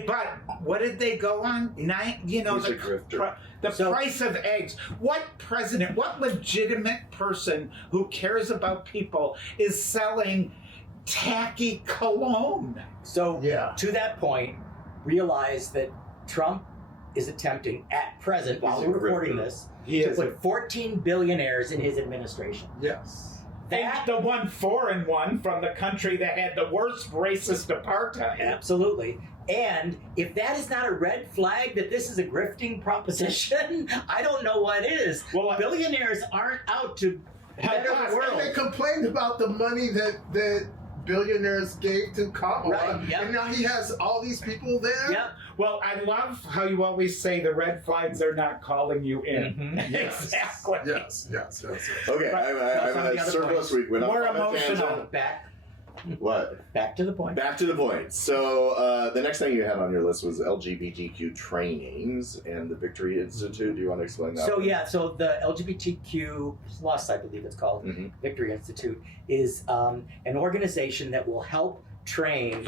But what did they go on? He's a grifter. The price of eggs. What president, what legitimate person who cares about people is selling tacky cologne? So to that point, realize that Trump is attempting at present, while we're recording this, to put 14 billionaires in his administration. Yes. That the 4 1 from the country that had the worst racist apartheid. Absolutely. And if that is not a red flag that this is a grifting proposition, I don't know what is. Well, billionaires aren't out to better the world. And they complained about the money that billionaires gave to Kamala, Right, yep. and now he has all these people there. Yep. Well, I love how you always say the red flags are not calling you in. Mhm. Exactly. Yes. Okay, Right. I'm a surplus week. We're not More on a emotional. tangent. Back to the point. Back to the point. So the next thing you had on your list was LGBTQ trainings and the Victory Institute. Do you want to explain that? So the LGBTQ plus, I believe it's called, Victory Institute, is an organization that will help train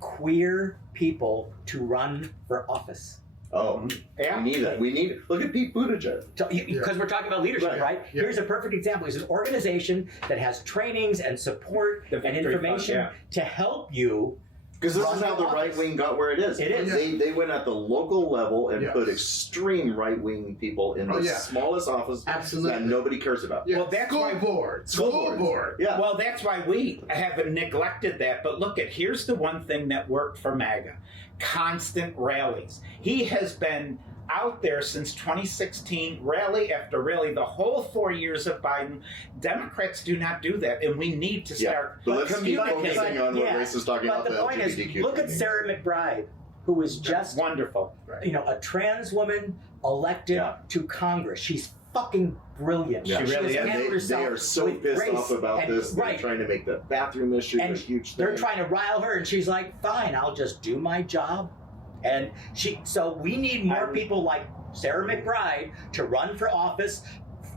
queer people to run for office. Oh, Yeah. we need that. We need. Look at Pete Buttigieg. Because we're talking about leadership, Right. right? Yeah. Here's a perfect example. It's an organization that has trainings and support The and Victory information Fund, to help you. Because this Run is how for the right office. wing got where it is. It is. They went at the local level and Yes. put extreme right wing people in the Oh, yeah. smallest office Absolutely. that nobody cares about. Yeah. Well, that's school why- board. School School boards. board. Yeah. Well, that's why we have neglected that. But look at, here's the one thing that worked for MAGA. Constant rallies. He has been out there since 2016, rally after rally, the whole 4 years of Biden. Democrats do not do that, and we need to Yeah. start But let's keep communicating. focusing on what Yeah. Grace is talking But about. the point is, LGBTQ look at community. Sarah McBride, who is just, Wonderful. a trans woman elected Yeah. to Congress. She's fucking brilliant. Yeah. She really has is. And handled they herself are so with pissed grace off about and- this. They're Right. trying to make the bathroom issue And a huge thing. they're trying to rile her, and she's like, "Fine, I'll just do my job." And so we need more people like Sarah McBride to run for office.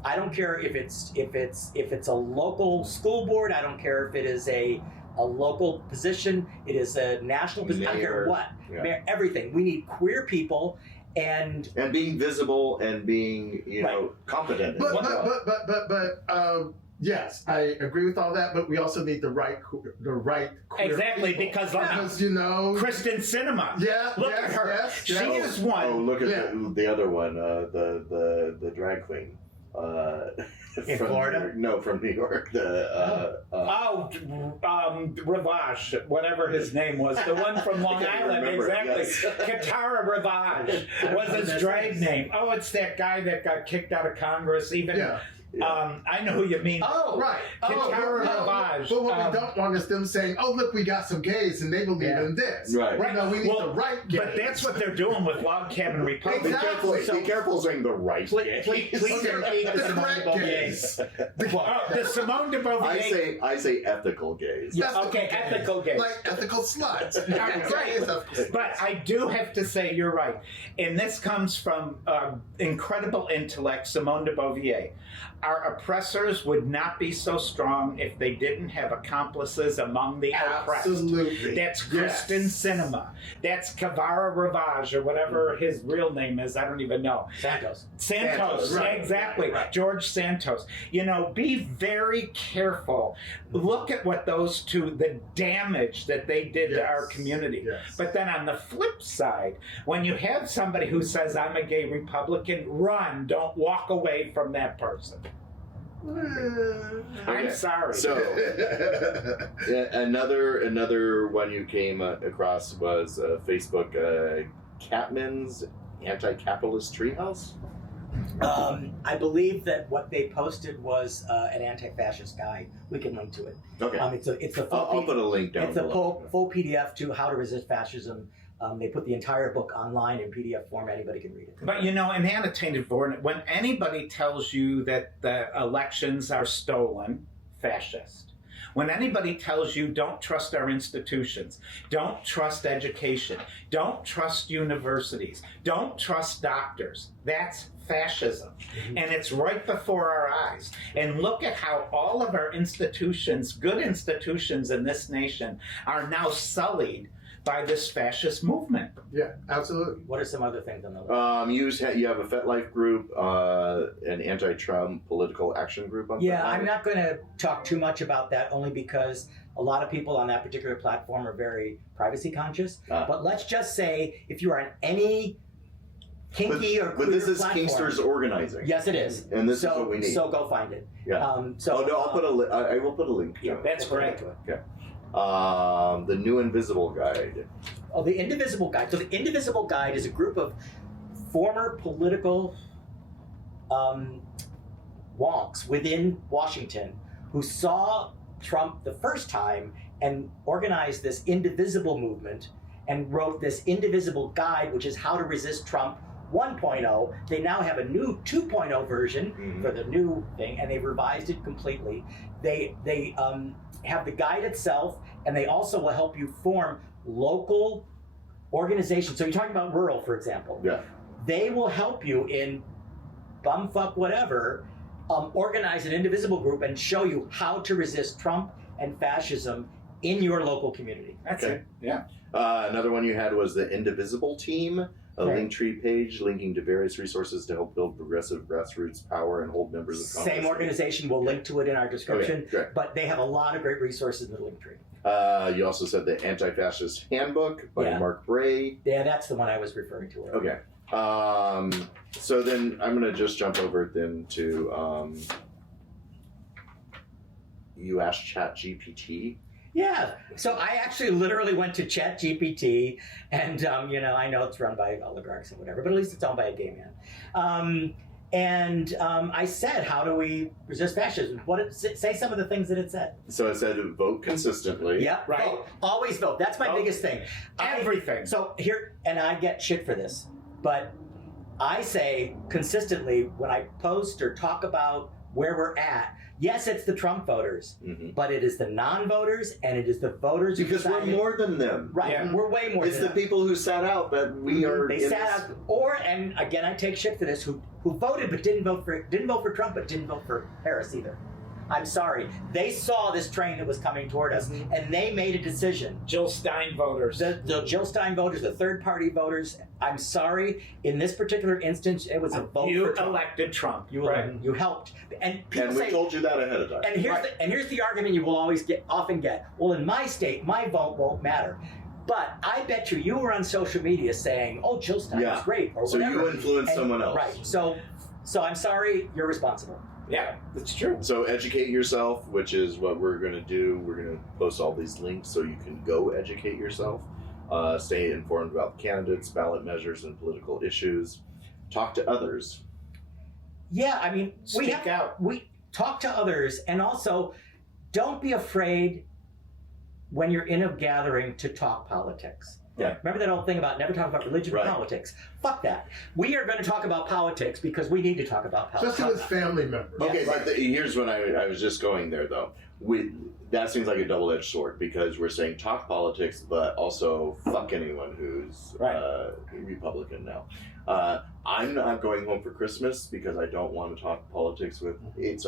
I don't care if it's a local school board. I don't care if it is a local position. It is a national position. I don't care Mayor. what. Yeah. Mayor, everything. We need queer people, and And being visible and being, competent. in But what they are. yes, I agree with all that. But we also need the right queer Exactly, people. because Kristen Sinema. Yeah, Look yes, at her. yes, She yes. is one. Oh, look at Yeah. the other one, the drag queen. In Florida? No, from New York. Ravage, whatever his name was, the one from Long I can't Island, remember, exactly. yes. Katara Ravage was his drag name. Oh, it's that guy that got kicked out of Congress. Even Yeah. I know who you mean. Right. Katara Ravage. But what we don't want is them saying, "Oh, look, we got some gays, and they believe in this." Right. Right. No, we need Well, the right gays. But that's what they're doing with Log Cabin Republic. Be Exactly. careful, be careful saying the right please gay. repeat the The Simone correct de Beauvoir. gays. Oh, the Simone de Beauvoir. I say ethical gays. That's Okay, ethical gays. like ethical sluts. Right. But I do have to say you're right. And this comes from incredible intellect, Simone de Beauvoir. Our oppressors would not be so strong if they didn't have accomplices among the oppressed. Absolutely. That's Yes. Kristen Sinema. That's Kavara Ravage, or whatever his real name is. I don't even know. Santos. Santos, Right. exactly. Right. George Santos. Be very careful. Look at what those two, the damage that they did to our community. Yes. But then on the flip side, when you have somebody who says, I'm a gay Republican, run. Don't walk away from that person. I'm sorry. So another one you came across was Facebook Catman's Anti-Capitalist Treehouse. I believe that what they posted was an anti-fascist guide. We can link to it. Okay. It's a full I'll put a link down It's a below. full PDF to How to Resist Fascism. They put the entire book online in PDF form. Anybody can read it. But in annotated form, when anybody tells you that the elections are stolen, fascist. When anybody tells you don't trust our institutions, don't trust education, don't trust universities, don't trust doctors, that's fascism. And it's right before our eyes. And look at how all of our institutions, good institutions in this nation, are now sullied by this fascist movement. Yeah, absolutely. What are some other things on the list? You have a FetLife group, an anti-Trump political action group on Yeah, FetLife. I'm not going to talk too much about that, only because a lot of people on that particular platform are very privacy conscious. But let's just say, if you are on any kinky or queer But this is platform, Kingsters organizing. Yes, it is. And this so, is what we need. So go find it. Yeah. No, I'll put I will put a link. Yeah, That's we'll great. put a link to it. Okay. The New Invisible Guide. Oh, the Indivisible Guide. So the Indivisible Guide is a group of former political wonks within Washington who saw Trump the first time and organized this Indivisible movement and wrote this Indivisible Guide, which is how to resist Trump 1.0. They now have a new 2.0 version for the new thing, and they've revised it completely. They have the guide itself, and they also will help you form local organizations. So you're talking about rural, for example. Yeah. They will help you in bumfuck whatever, organize an indivisible group and show you how to resist Trump and fascism in your local community. That's Okay. it. Yeah. Another one you had was the Indivisible Team. a link tree page linking to various resources to help build progressive grassroots power and hold members of Congress. Same organization. We'll link to it in our description. Okay, great. But they have a lot of great resources in the link tree. You also said the Antifascist Handbook by Mark Bray. Yeah, that's the one I was referring to earlier. Okay. So then I'm going to just jump over then to you asked ChatGPT. Yeah. So I actually literally went to ChatGPT, and I know it's run by oligarchs and whatever, but at least it's owned by a gay man. I said, "How do we resist fascism?" Say some of the things that it said. So it said, "Vote consistently." Yeah. Right. Vote. Always vote. That's my biggest thing. Everything. So here, and I get shit for this, but I say consistently when I post or talk about where we're at. Yes, it's the Trump voters, but it is the non-voters and it is the voters who because we're more than them. Right, Yeah. we're way more. It's than the them. people who sat out that we are. They sat out, and again, I take shit for this. Who voted but didn't vote for Trump, but didn't vote for Harris either. I'm sorry. They saw this train that was coming toward us, and they made a decision. Jill Stein voters. The Jill Stein voters, the third-party voters. I'm sorry. In this particular instance, it was a vote You for Trump. elected Trump. You helped, and people And we say, told you that ahead of time. and here's the argument you will often get. Well, in my state, my vote won't matter. But I bet you were on social media saying, "Oh, Jill Stein is great," or so whatever. you influenced someone else, right? So I'm sorry. You're responsible. Yeah, that's true. So educate yourself, which is what we're going to do. We're going to post all these links so you can go educate yourself. Stay informed about candidates, ballot measures, and political issues. Talk to others. Yeah, I mean, Speak out. We talk to others, and also don't be afraid when you're in a gathering to talk politics. Yeah. Remember that old thing about never talk about religion or politics? Fuck that. We are going to talk about politics because we need to talk about politics. Especially with family members. Okay, but here's when I was just going there, though. That seems like a double-edged sword because we're saying talk politics, but also fuck anyone who's Republican now. I'm not going home for Christmas because I don't want to talk politics with. It's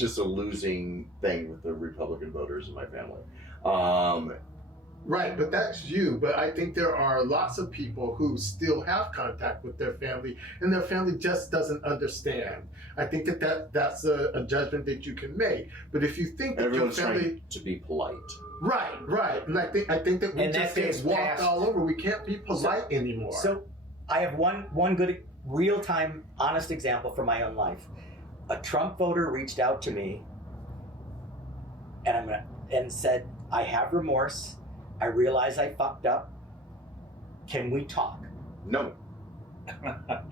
just a losing thing with the Republican voters in my family. Right, but that's you. But I think there are lots of people who still have contact with their family, and their family just doesn't understand. I think that's a judgment that you can make. But if you think that Everyone's your family, trying to be polite. right, and I think that we And just that get gets walked passed. all over. We can't be polite anymore. So I have one good real-time honest example from my own life. A Trump voter reached out to me and said, "I have remorse. I realize I fucked up. Can we talk?" No.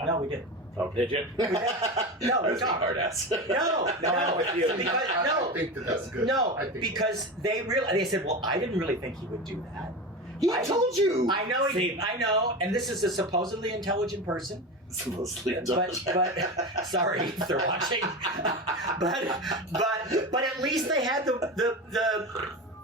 No, we didn't. Okay. Did you? No, we That's a talked. hard ass. No, with you. because I think that's good. no, I think because they said, "Well, I didn't really think he would do that." He I told you. I know, I know, and this is a supposedly intelligent person. Supposedly But sorry if they're watching. but at least they had the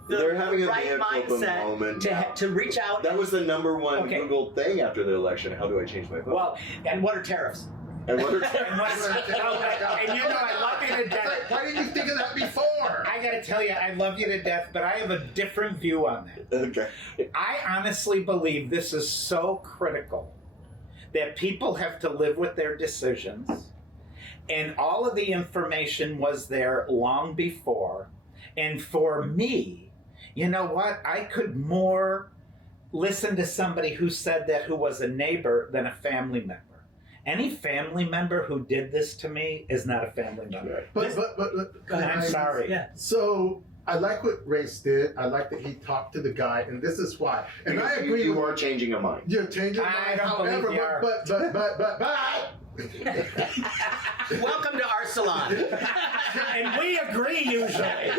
They're having a right mea culpa mindset moment. to reach out. That was the number one Okay. Google thing after the election. How do I change my vote? Well, And what are tariffs? and what are and you know I love you to death. Why didn't you think of that before? I gotta tell you, I love you to death, but I have a different view on that. Okay. I honestly believe this is so critical that people have to live with their decisions, and all of the information was there long before. And for me, you know what? I could more listen to somebody who said that who was a neighbor than a family member. Any family member who did this to me is not a family member. But Go ahead. I'm sorry. Yeah. So I like what Race did. I like that he talked to the guy, and this is why. And I Because agree. You are changing your mind. You're changing your I mind. don't believe However, you are. but Welcome to our salon. And we agree usually.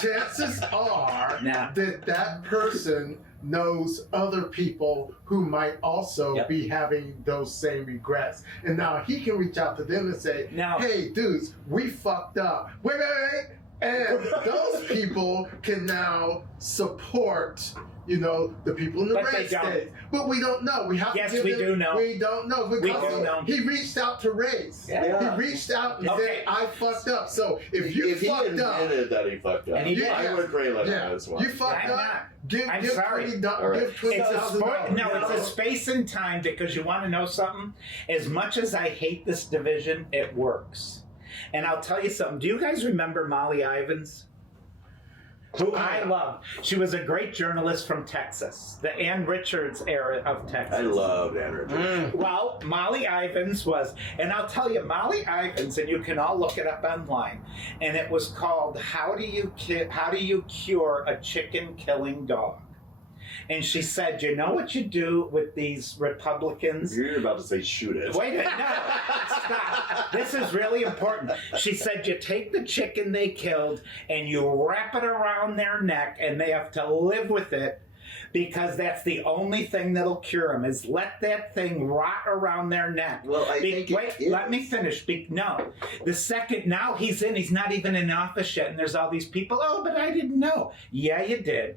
chances are Nah. that person knows other people who might also be having those same regrets. And now he can reach out to them and say, Now- hey, dudes, we fucked up. Wait. And those people can now support, the people in the But they red don't. states. But we don't know. We have Yes, to give we them, do know. We don't know. We do know. He reached out to Race. Yeah. He reached out and Okay. said, I fucked up. So if you if he fucked up, admitted that he fucked up, And he did. I would pray let him yeah, as well. you fucked I'm up. not. Give I'm give sorry. $20, All right. give $20,000. It's a space and time, because you want to know something? As much as I hate this division, it works. And I'll tell you something. Do you guys remember Molly Ivins? Who I love. She was a great journalist from Texas, the Ann Richards era of Texas. I loved Andrew. Well, Molly Ivins was, and I'll tell you, Molly Ivins, and you can all look it up online, and it was called "How do you cure a chicken killing dog?" And she said, "You know what you do with these Republicans?" You're about to say shoot it. Wait a minute, no, stop. This is really important. She said, you take the chicken they killed and you wrap it around their neck, and they have to live with it, because that's the only thing that'll cure them, is let that thing rot around their neck. Well, I think it let me is. finish. No. The second, now he's not even in office yet, and there's all these people, oh, but I didn't know. Yeah, you did.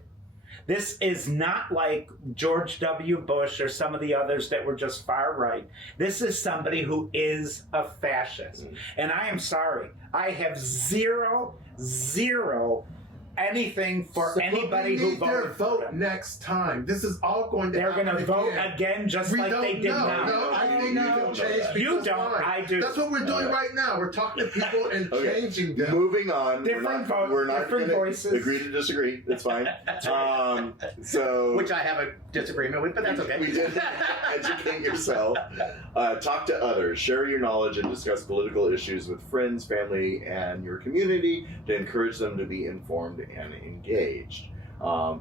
This is not like George W. Bush or some of the others that were just far right. This is somebody who is a fascist. And I am sorry. I have zero anything for anybody who We need their voted for vote them. next time. This is all going to They're happen going to vote again. again just We like don't they did know. now. No, I think No. you can change You people's don't. minds. I do. That's what we're doing All right. right now. We're talking to people and Okay. changing them. Moving on. Different vote, We're not different gonna voices. agree to disagree. It's fine. So Which I have a disagreement with, but that's okay. We did educate yourself. Talk to others. Share your knowledge and discuss political issues with friends, family, and your community to encourage them to be informed and engaged.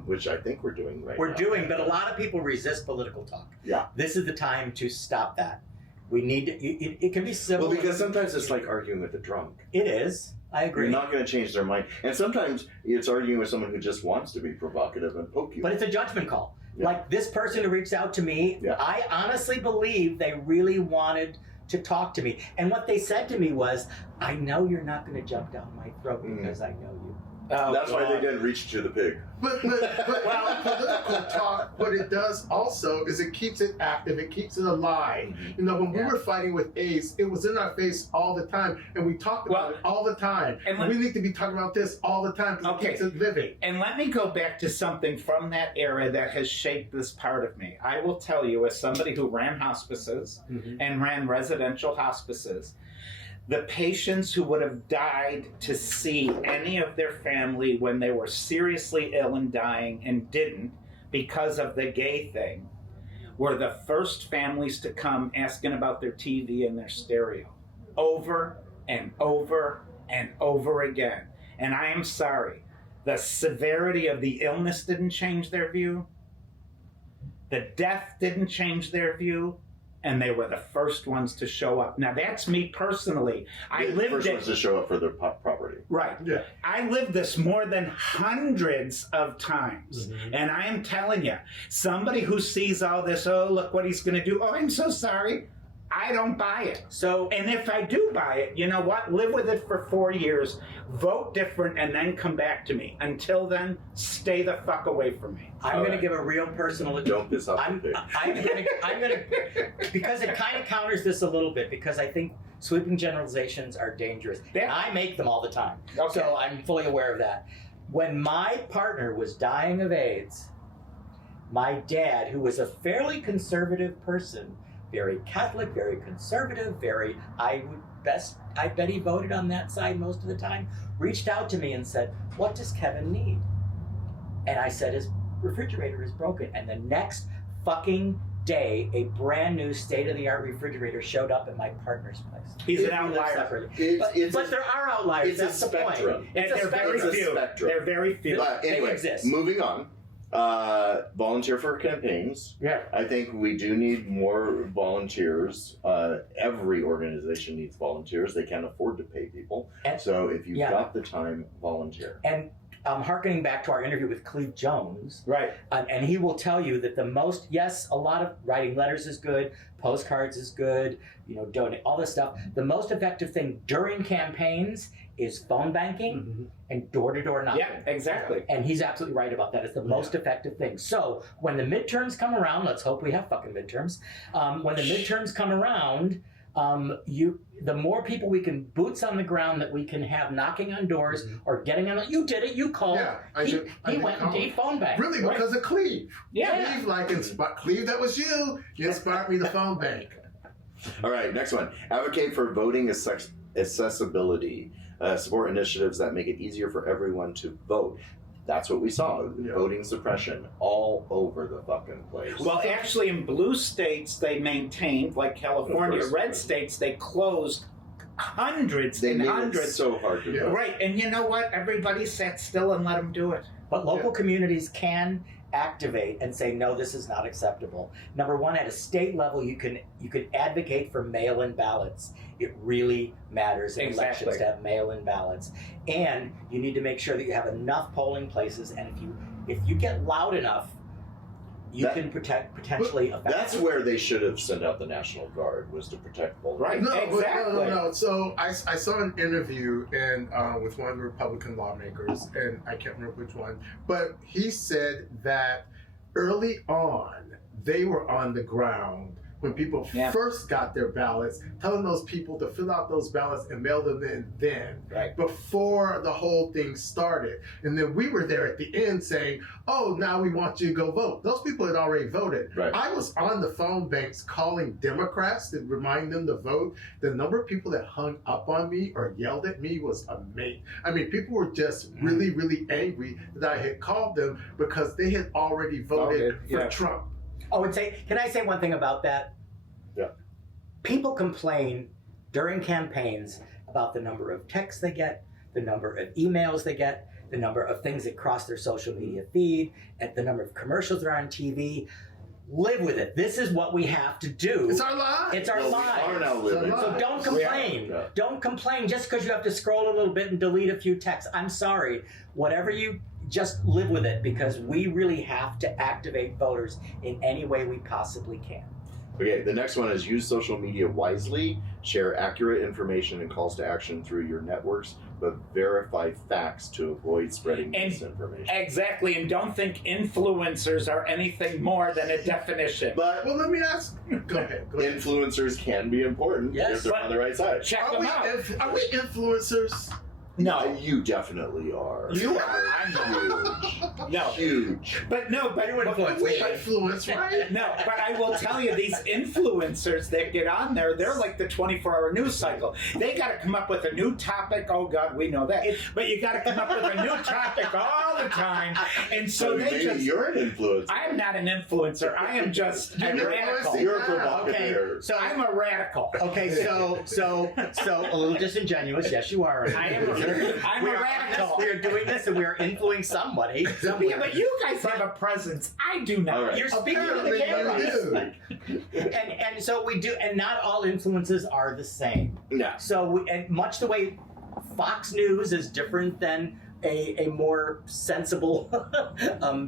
Which I think we're doing right now. We're doing, but a lot of people resist political talk. Yeah. This is the time to stop that. We need to, it can be civil. Well, because sometimes it's like arguing with a drunk. It is. I agree. You're not going to change their mind. And sometimes it's arguing with someone who just wants to be provocative and poke you. But it's a judgment call. Yeah. Like this person who reached out to me, Yeah. I honestly believe they really wanted to talk to me. And what they said to me was, I know you're not going to jump down my throat because I know you. Oh, That's why they God. didn't reach to the pig. But political talk, what it does also is it keeps it active, it keeps it alive. When we were fighting with AIDS, it was in our face all the time, and we talked about it all the time. and And we need to be talking about this all the time because Okay. it keeps it living. And let me go back to something from that era that has shaped this part of me. I will tell you, as somebody who ran hospices and ran residential hospices, the patients who would have died to see any of their family when they were seriously ill and dying and didn't because of the gay thing were the first families to come asking about their TV and their stereo over and over and over again. And I am sorry, the severity of the illness didn't change their view. The death didn't change their view. And they were the first ones to show up. Now, that's me personally. I The lived first it. ones to show up for their property. Right. Yeah. I lived this more than hundreds of times. And I am telling you, somebody who sees all this, oh, look what he's going to do. Oh, I'm so sorry. I don't buy it. So, And if I do buy it, you know what? Live with it for 4 years, vote different, and then come back to me. Until then, stay the fuck away from me. I'm going to give a real personal. Don't piss off the pig. I'm going to, because it kind of counters this a little bit, because I think sweeping generalizations are dangerous. Yeah. And I make them all the time. Okay. So I'm fully aware of that. When my partner was dying of AIDS, my dad, who was a fairly conservative person, very Catholic, very conservative, I bet he voted on that side most of the time, reached out to me and said, what does Kevin need? And I said, his refrigerator is broken. And the next fucking day, a brand new state-of-the-art refrigerator showed up at my partner's place. He's an We live outlier. separately. But there are outliers. it's a That's the point. spectrum. It's a They're very It's a few. spectrum. They're very few. But They anyway, exist. moving on. Volunteer for campaigns. Yeah. I think we do need more volunteers. Every organization needs volunteers. They can't afford to pay people. And- So if you've Yeah. got the time, volunteer. And hearkening back to our interview with Cleve Jones, Right. and he will tell you that a lot of writing letters is good, postcards is good, donate, all this stuff. The most effective thing during campaigns is phone banking and door-to-door knocking. Yeah, exactly. And he's absolutely right about that. It's the most effective thing. So when the midterms come around, let's hope we have fucking midterms. When the midterms come around, the more people we can, boots on the ground that we can have knocking on doors or getting on. You did it. You called. Yeah, he went and did phone bank. Really, because of Cleve. Yeah. Cleve, that was you. You inspired me to phone bank. All right, next one. Advocate for voting accessibility. Support initiatives that make it easier for everyone to vote. That's what we saw. Voting suppression all over the fucking place. Well, actually, in blue states, they maintained, like California. Red states, they closed hundreds they and made hundreds. It so hard to vote. Right, and you know what? Everybody sat still and let them do it. But local communities can activate and say, no, this is not acceptable. Number one, at a state level, you can advocate for mail-in ballots. It really matters in elections to have mail-in ballots. And you need to make sure that you have enough polling places, and if you get loud enough, you can potentially affect. That's where they should have sent out the National Guard, was to protect polling. Right, exactly. No. So I saw an interview with one of the Republican lawmakers, and I can't remember which one, but he said that early on, they were on the ground when people first got their ballots, telling those people to fill out those ballots and mail them in then, before the whole thing started. And then we were there at the end saying, oh, now we want you to go vote. Those people had already voted. Right. I was on the phone banks calling Democrats to remind them to vote. The number of people that hung up on me or yelled at me was amazing. I mean, people were just really, really angry that I had called them because they had already voted for Trump. Oh, and can I say one thing about that? Yeah. People complain during campaigns about the number of texts they get, the number of emails they get, the number of things that cross their social media feed, and the number of commercials that are on TV. Live with it. This is what we have to do. It's our lives. It's our lives. We are now living. So don't complain. Don't complain just because you have to scroll a little bit and delete a few texts. I'm sorry. Whatever you just live with it, because we really have to activate voters in any way we possibly can. Okay, the next one is use social media wisely, share accurate information and calls to action through your networks, but verify facts to avoid spreading misinformation. Exactly, and don't think influencers are anything more than a definition. But well, let me ask. Go ahead. Influencers can be important if they're on the right side. Check them out. Are we influencers? No, you definitely are. You are. I'm huge. No, huge. But no, but we influence, right? No, but I will tell you, these influencers that get on there, they're like the 24-hour news cycle. They got to come up with a new topic. Oh God, we know that. But you got to come up with a new topic all the time, and so they just. You're an influencer. I am not an influencer. I am just a radical. You're a provocateur. Okay, so I'm a radical. Okay, so a little disingenuous. Yes, you are. I am. I'm a radical. We are doing this, and we are influencing somebody. Yeah, but you guys have a presence. I do not. Right. You're speaking to the camera. And so we do, and not all influences are the same. No. So, and much the way Fox News is different than a more sensible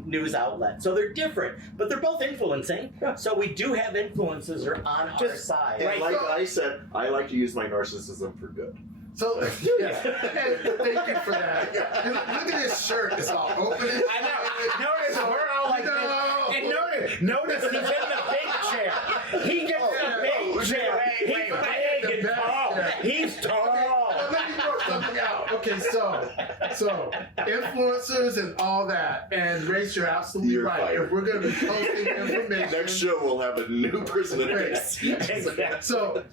news outlet. So they're different, but they're both influencing. So we do have influences on our side. And like I said, I like to use my narcissism for good. So, and thank you for that. Look at his shirt. It's all open. I know. Notice we're all like this. And notice he's in the big chair. He gets the big chair. He's big and tall. He's tall. Let me throw something out. Okay, so influencers and all that, and Race, you're absolutely right. Fired. If we're going to be posting information, Next show we'll have a new person in it. So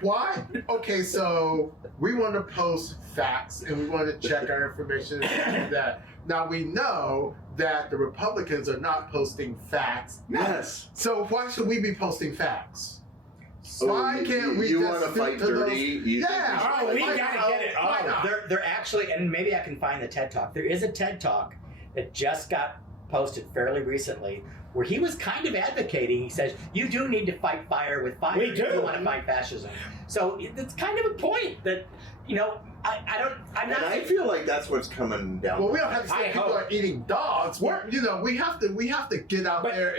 why? Okay, so we want to post facts and we want to check our information and that. Now we know that the Republicans are not posting facts. Yes. So why should we be posting facts? Why can't we you just want to stick fight to dirty? those? Yeah. Oh, we gotta get it. Why not? They're actually, and maybe I can find the TED Talk. There is a TED Talk that just got posted fairly recently where he was kind of advocating. He says, you do need to fight fire with fire We do. if you want to fight fascism. So it's kind of a point that, I'm not. And I feel like that's what's coming down. Well, we don't have to say people are eating dogs. But, we have to get out there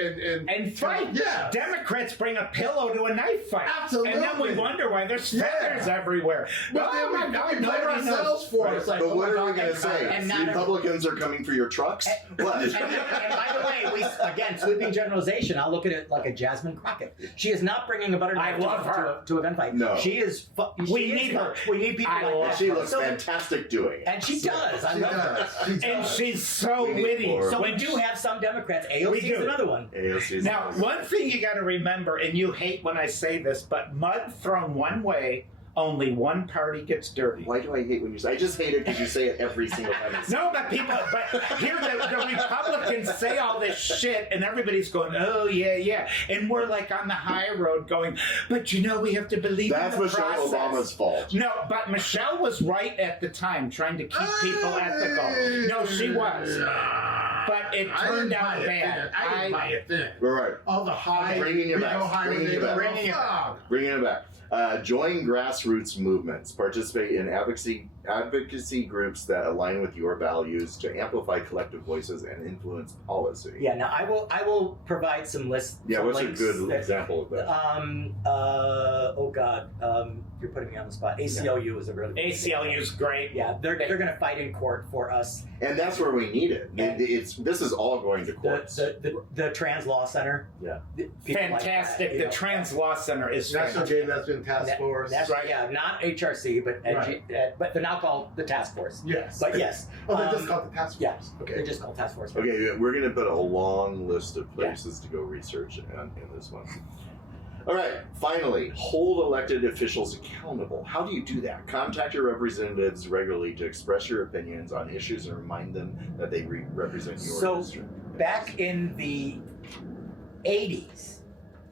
and fight. Yeah. Democrats bring a pillow to a knife fight. Absolutely. And then we wonder why there's feathers everywhere. But then we blame ourselves for it. It's like, but what oh are my we God, going to say? And not Republicans are coming for your trucks? What? And by the way, again, sweeping generalization, I'll look at it like a Jasmine Crockett. She is not bringing a butter knife to a gunfight. No. She is. We need her. We need people like that. She looks fantastic doing it. And she does. I love her. And she's so witty. So we do have some Democrats. AOC is another one. Now, one thing you got to remember, and you hate when I say this, but mud thrown one way, only one party gets dirty. Why do I hate when you say? I just hate it because you say it every single time. No, but here the Republicans say all this shit, and everybody's going, oh yeah, and we're like on the high road going, but we have to believe that's in the Michelle process. Obama's fault. No, but Michelle was right at the time, trying to keep people ethical. No, she was. But it turned out bad. I didn't buy it then. Right. All the high, bringing it back. Bringing it back. Join grassroots movements. Participate in advocacy groups that align with your values to amplify collective voices and influence policy. Yeah. Now I will provide some lists. Yeah. Some What's links a good example of that? Oh God. You're putting me on the spot. ACLU is a really good ACLU is great. Yeah, they're going to fight in court for us. And that's where we need it. This is all going to courts. The Trans Law Center. Yeah. Fantastic. Like the Trans Law Center is National Gay Lesbian Task Force. That's right. Yeah, not HRC, but but they're now called the Task Force. Yes. But yes. Oh, they're just called the Task Force. Yeah. Okay. They're just called Task Force. Okay, we're going to put a long list of places to go research in this one. All right, finally, hold elected officials accountable. How do you do that? Contact your representatives regularly to express your opinions on issues and remind them that they represent your district. Back in the 80s,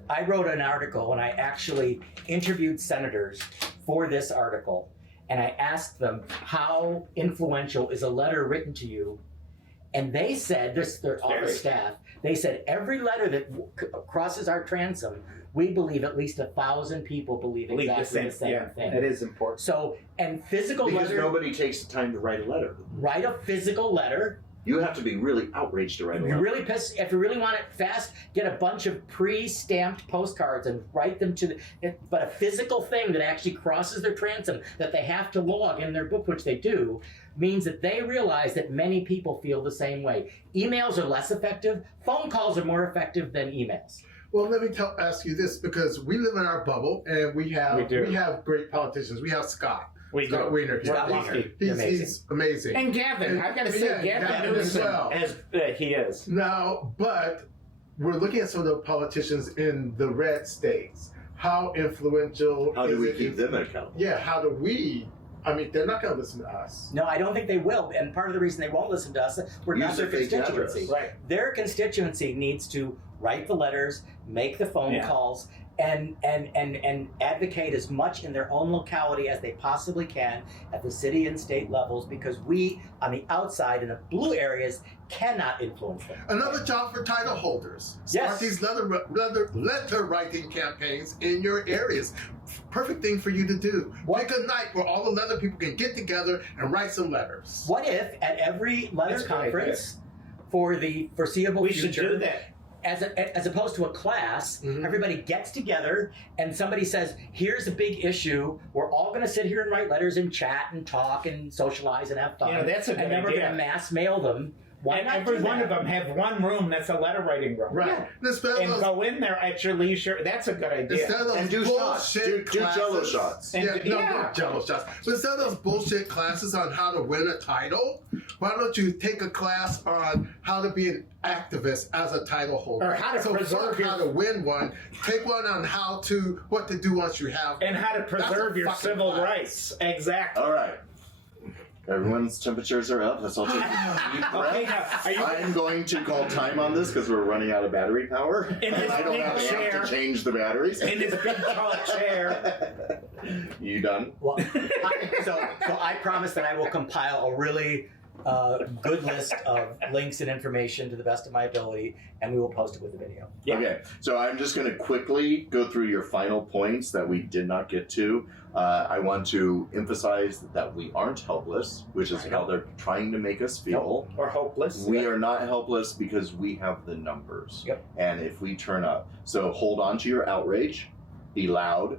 I wrote an article and I actually interviewed senators for this article, and I asked them, how influential is a letter written to you? And they said, all the staff, they said every letter that crosses our transom, we believe at least 1,000 people believe exactly the same thing. That is important. So, and physical because letter. Nobody takes the time to write a letter. Write a physical letter. You have to be really outraged to write a letter. If you really want it fast, get a bunch of pre-stamped postcards and write them to but a physical thing that actually crosses their transom that they have to log in their book, which they do, means that they realize that many people feel the same way. Emails are less effective. Phone calls are more effective than emails. Well, let me ask you this, because we live in our bubble and we have great politicians. We have Scott. Scott Wiener. He's amazing. And Gavin, I've got to say, Gavin Newsom, as he is. Now, but we're looking at some of the politicians in the red states. How influential? How do we keep them accountable? Yeah, how do we? I mean, they're not going to listen to us. No, I don't think they will. And part of the reason they won't listen to us, we're not their constituency. Right. Their constituency needs to write the letters, make the phone calls, and advocate as much in their own locality as they possibly can at the city and state levels, because we, on the outside in the blue areas, cannot influence them. Another job for title holders. Start these letter writing campaigns in your areas. Perfect thing for you to do. Pick a night where all the leather people can get together and write some letters. What if at every letter conference for the foreseeable future, we should do that. As opposed to a class, everybody gets together and somebody says, here's a big issue. We're all going to sit here and write letters and chat and talk and socialize and have fun. That's a good and then we're idea. going to mass mail them. Why not every do one that? of them have one room that's a letter writing room. Right. Yeah. And go in there at your leisure. That's a good idea. Instead of those and do shots. Do Jello shots. Not Jello shots. But instead of those bullshit classes on how to win a title, why don't you take a class on how to be an activist as a title holder? Or how to preserve how to win one. Take one on what to do once you have one. And how to preserve your civil rights. Exactly. All right. Everyone's temperatures are up. Let's all take a deep breath. I'm going to call time on this because we're running out of battery power. In his I don't big have chair. to change the batteries. In his big tall chair. You done? Well, so I promise that I will compile a really good list of links and information to the best of my ability, and we will post it with the video. Yeah. Okay, so I'm just going to quickly go through your final points that we did not get to. I want to emphasize that we aren't helpless, which is how they're trying to make us feel. Or hopeless. We are not helpless because we have the numbers. Yep. And if we turn up. So hold on to your outrage, be loud,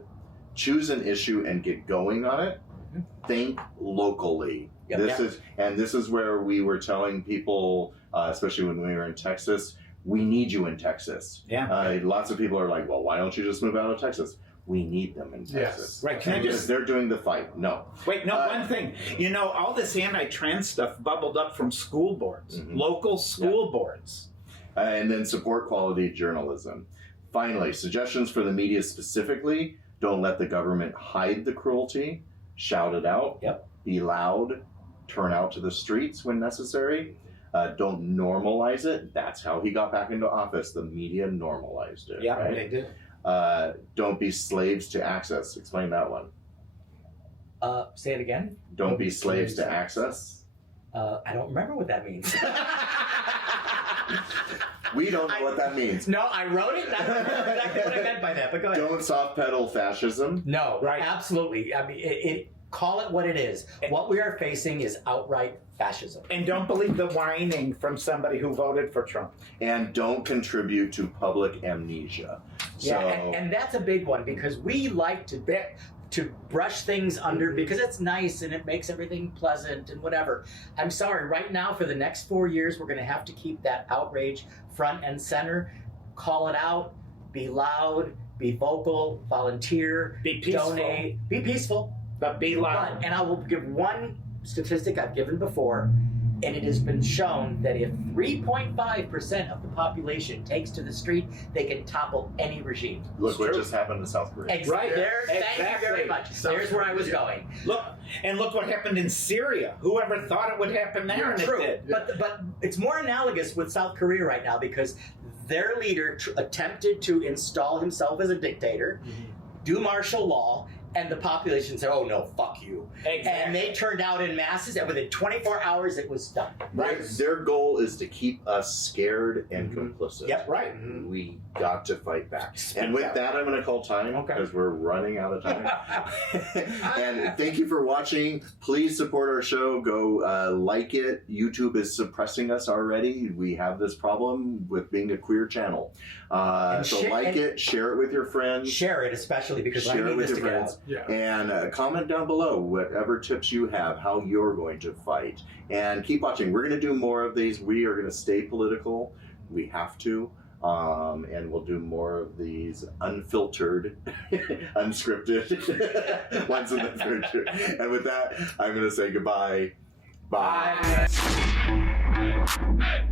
choose an issue and get going on it. Think locally. Yep. This is where we were telling people, especially when we were in Texas, we need you in Texas. Yeah. Lots of people are like, well, why don't you just move out of Texas? We need them in Texas. Right. Can I just... They're doing the fight. No. Wait, no, one thing. You know, all this anti-trans stuff bubbled up from school boards, local school boards. And then support quality journalism. Finally, suggestions for the media specifically. Don't let the government hide the cruelty. Shout it out. Yep. Be loud. Turn out to the streets when necessary. Don't normalize it. That's how he got back into office. The media normalized it. Yeah, right? they did. Don't be slaves to access. Explain that one. Say it again. Don't be slaves to access. I don't remember what that means. We don't know what that means. No, I wrote it. I don't remember exactly what I meant by that, but go ahead. Don't soft pedal fascism. No, Right. Absolutely. I mean, call it what it is. What we are facing is outright fascism. And don't believe the whining from somebody who voted for Trump. And don't contribute to public amnesia. So, And that's a big one because we like to brush things under because it's nice and it makes everything pleasant and whatever. I'm sorry, right now for the next 4 years, we're going to have to keep that outrage front and center. Call it out, be loud, be vocal, volunteer, Be peaceful. donate, be peaceful. But be loud. And I will give one statistic I've given before, and it has been shown that if 3.5% of the population takes to the street, they can topple any regime. look what just happened in South Korea. Right. There, thank you Exactly. very much. There's where I was going. Look what happened in Syria. Whoever thought it would happen there, and True, it did. but it's more analogous with South Korea right now because their leader attempted to install himself as a dictator, do martial law, and the population said, "Oh no, fuck you!" Exactly. And they turned out in masses, and within 24 hours, it was done. Their goal is to keep us scared and complicit. Yep, right. We got to fight back. Speak And with out. that, I'm going to call time Okay. because we're running out of time. And thank you for watching. Please support our show. Go like it. YouTube is suppressing us already. We have this problem with being a queer channel. So like it, share it with your friends. Share it, especially because I Share it need with this your to get friends. out. Yeah. And comment down below whatever tips you have, how you're going to fight. And keep watching. We're going to do more of these. We are going to stay political. We have to. And we'll do more of these unfiltered, unscripted ones in the future. And with that, I'm going to say goodbye. Bye. Bye.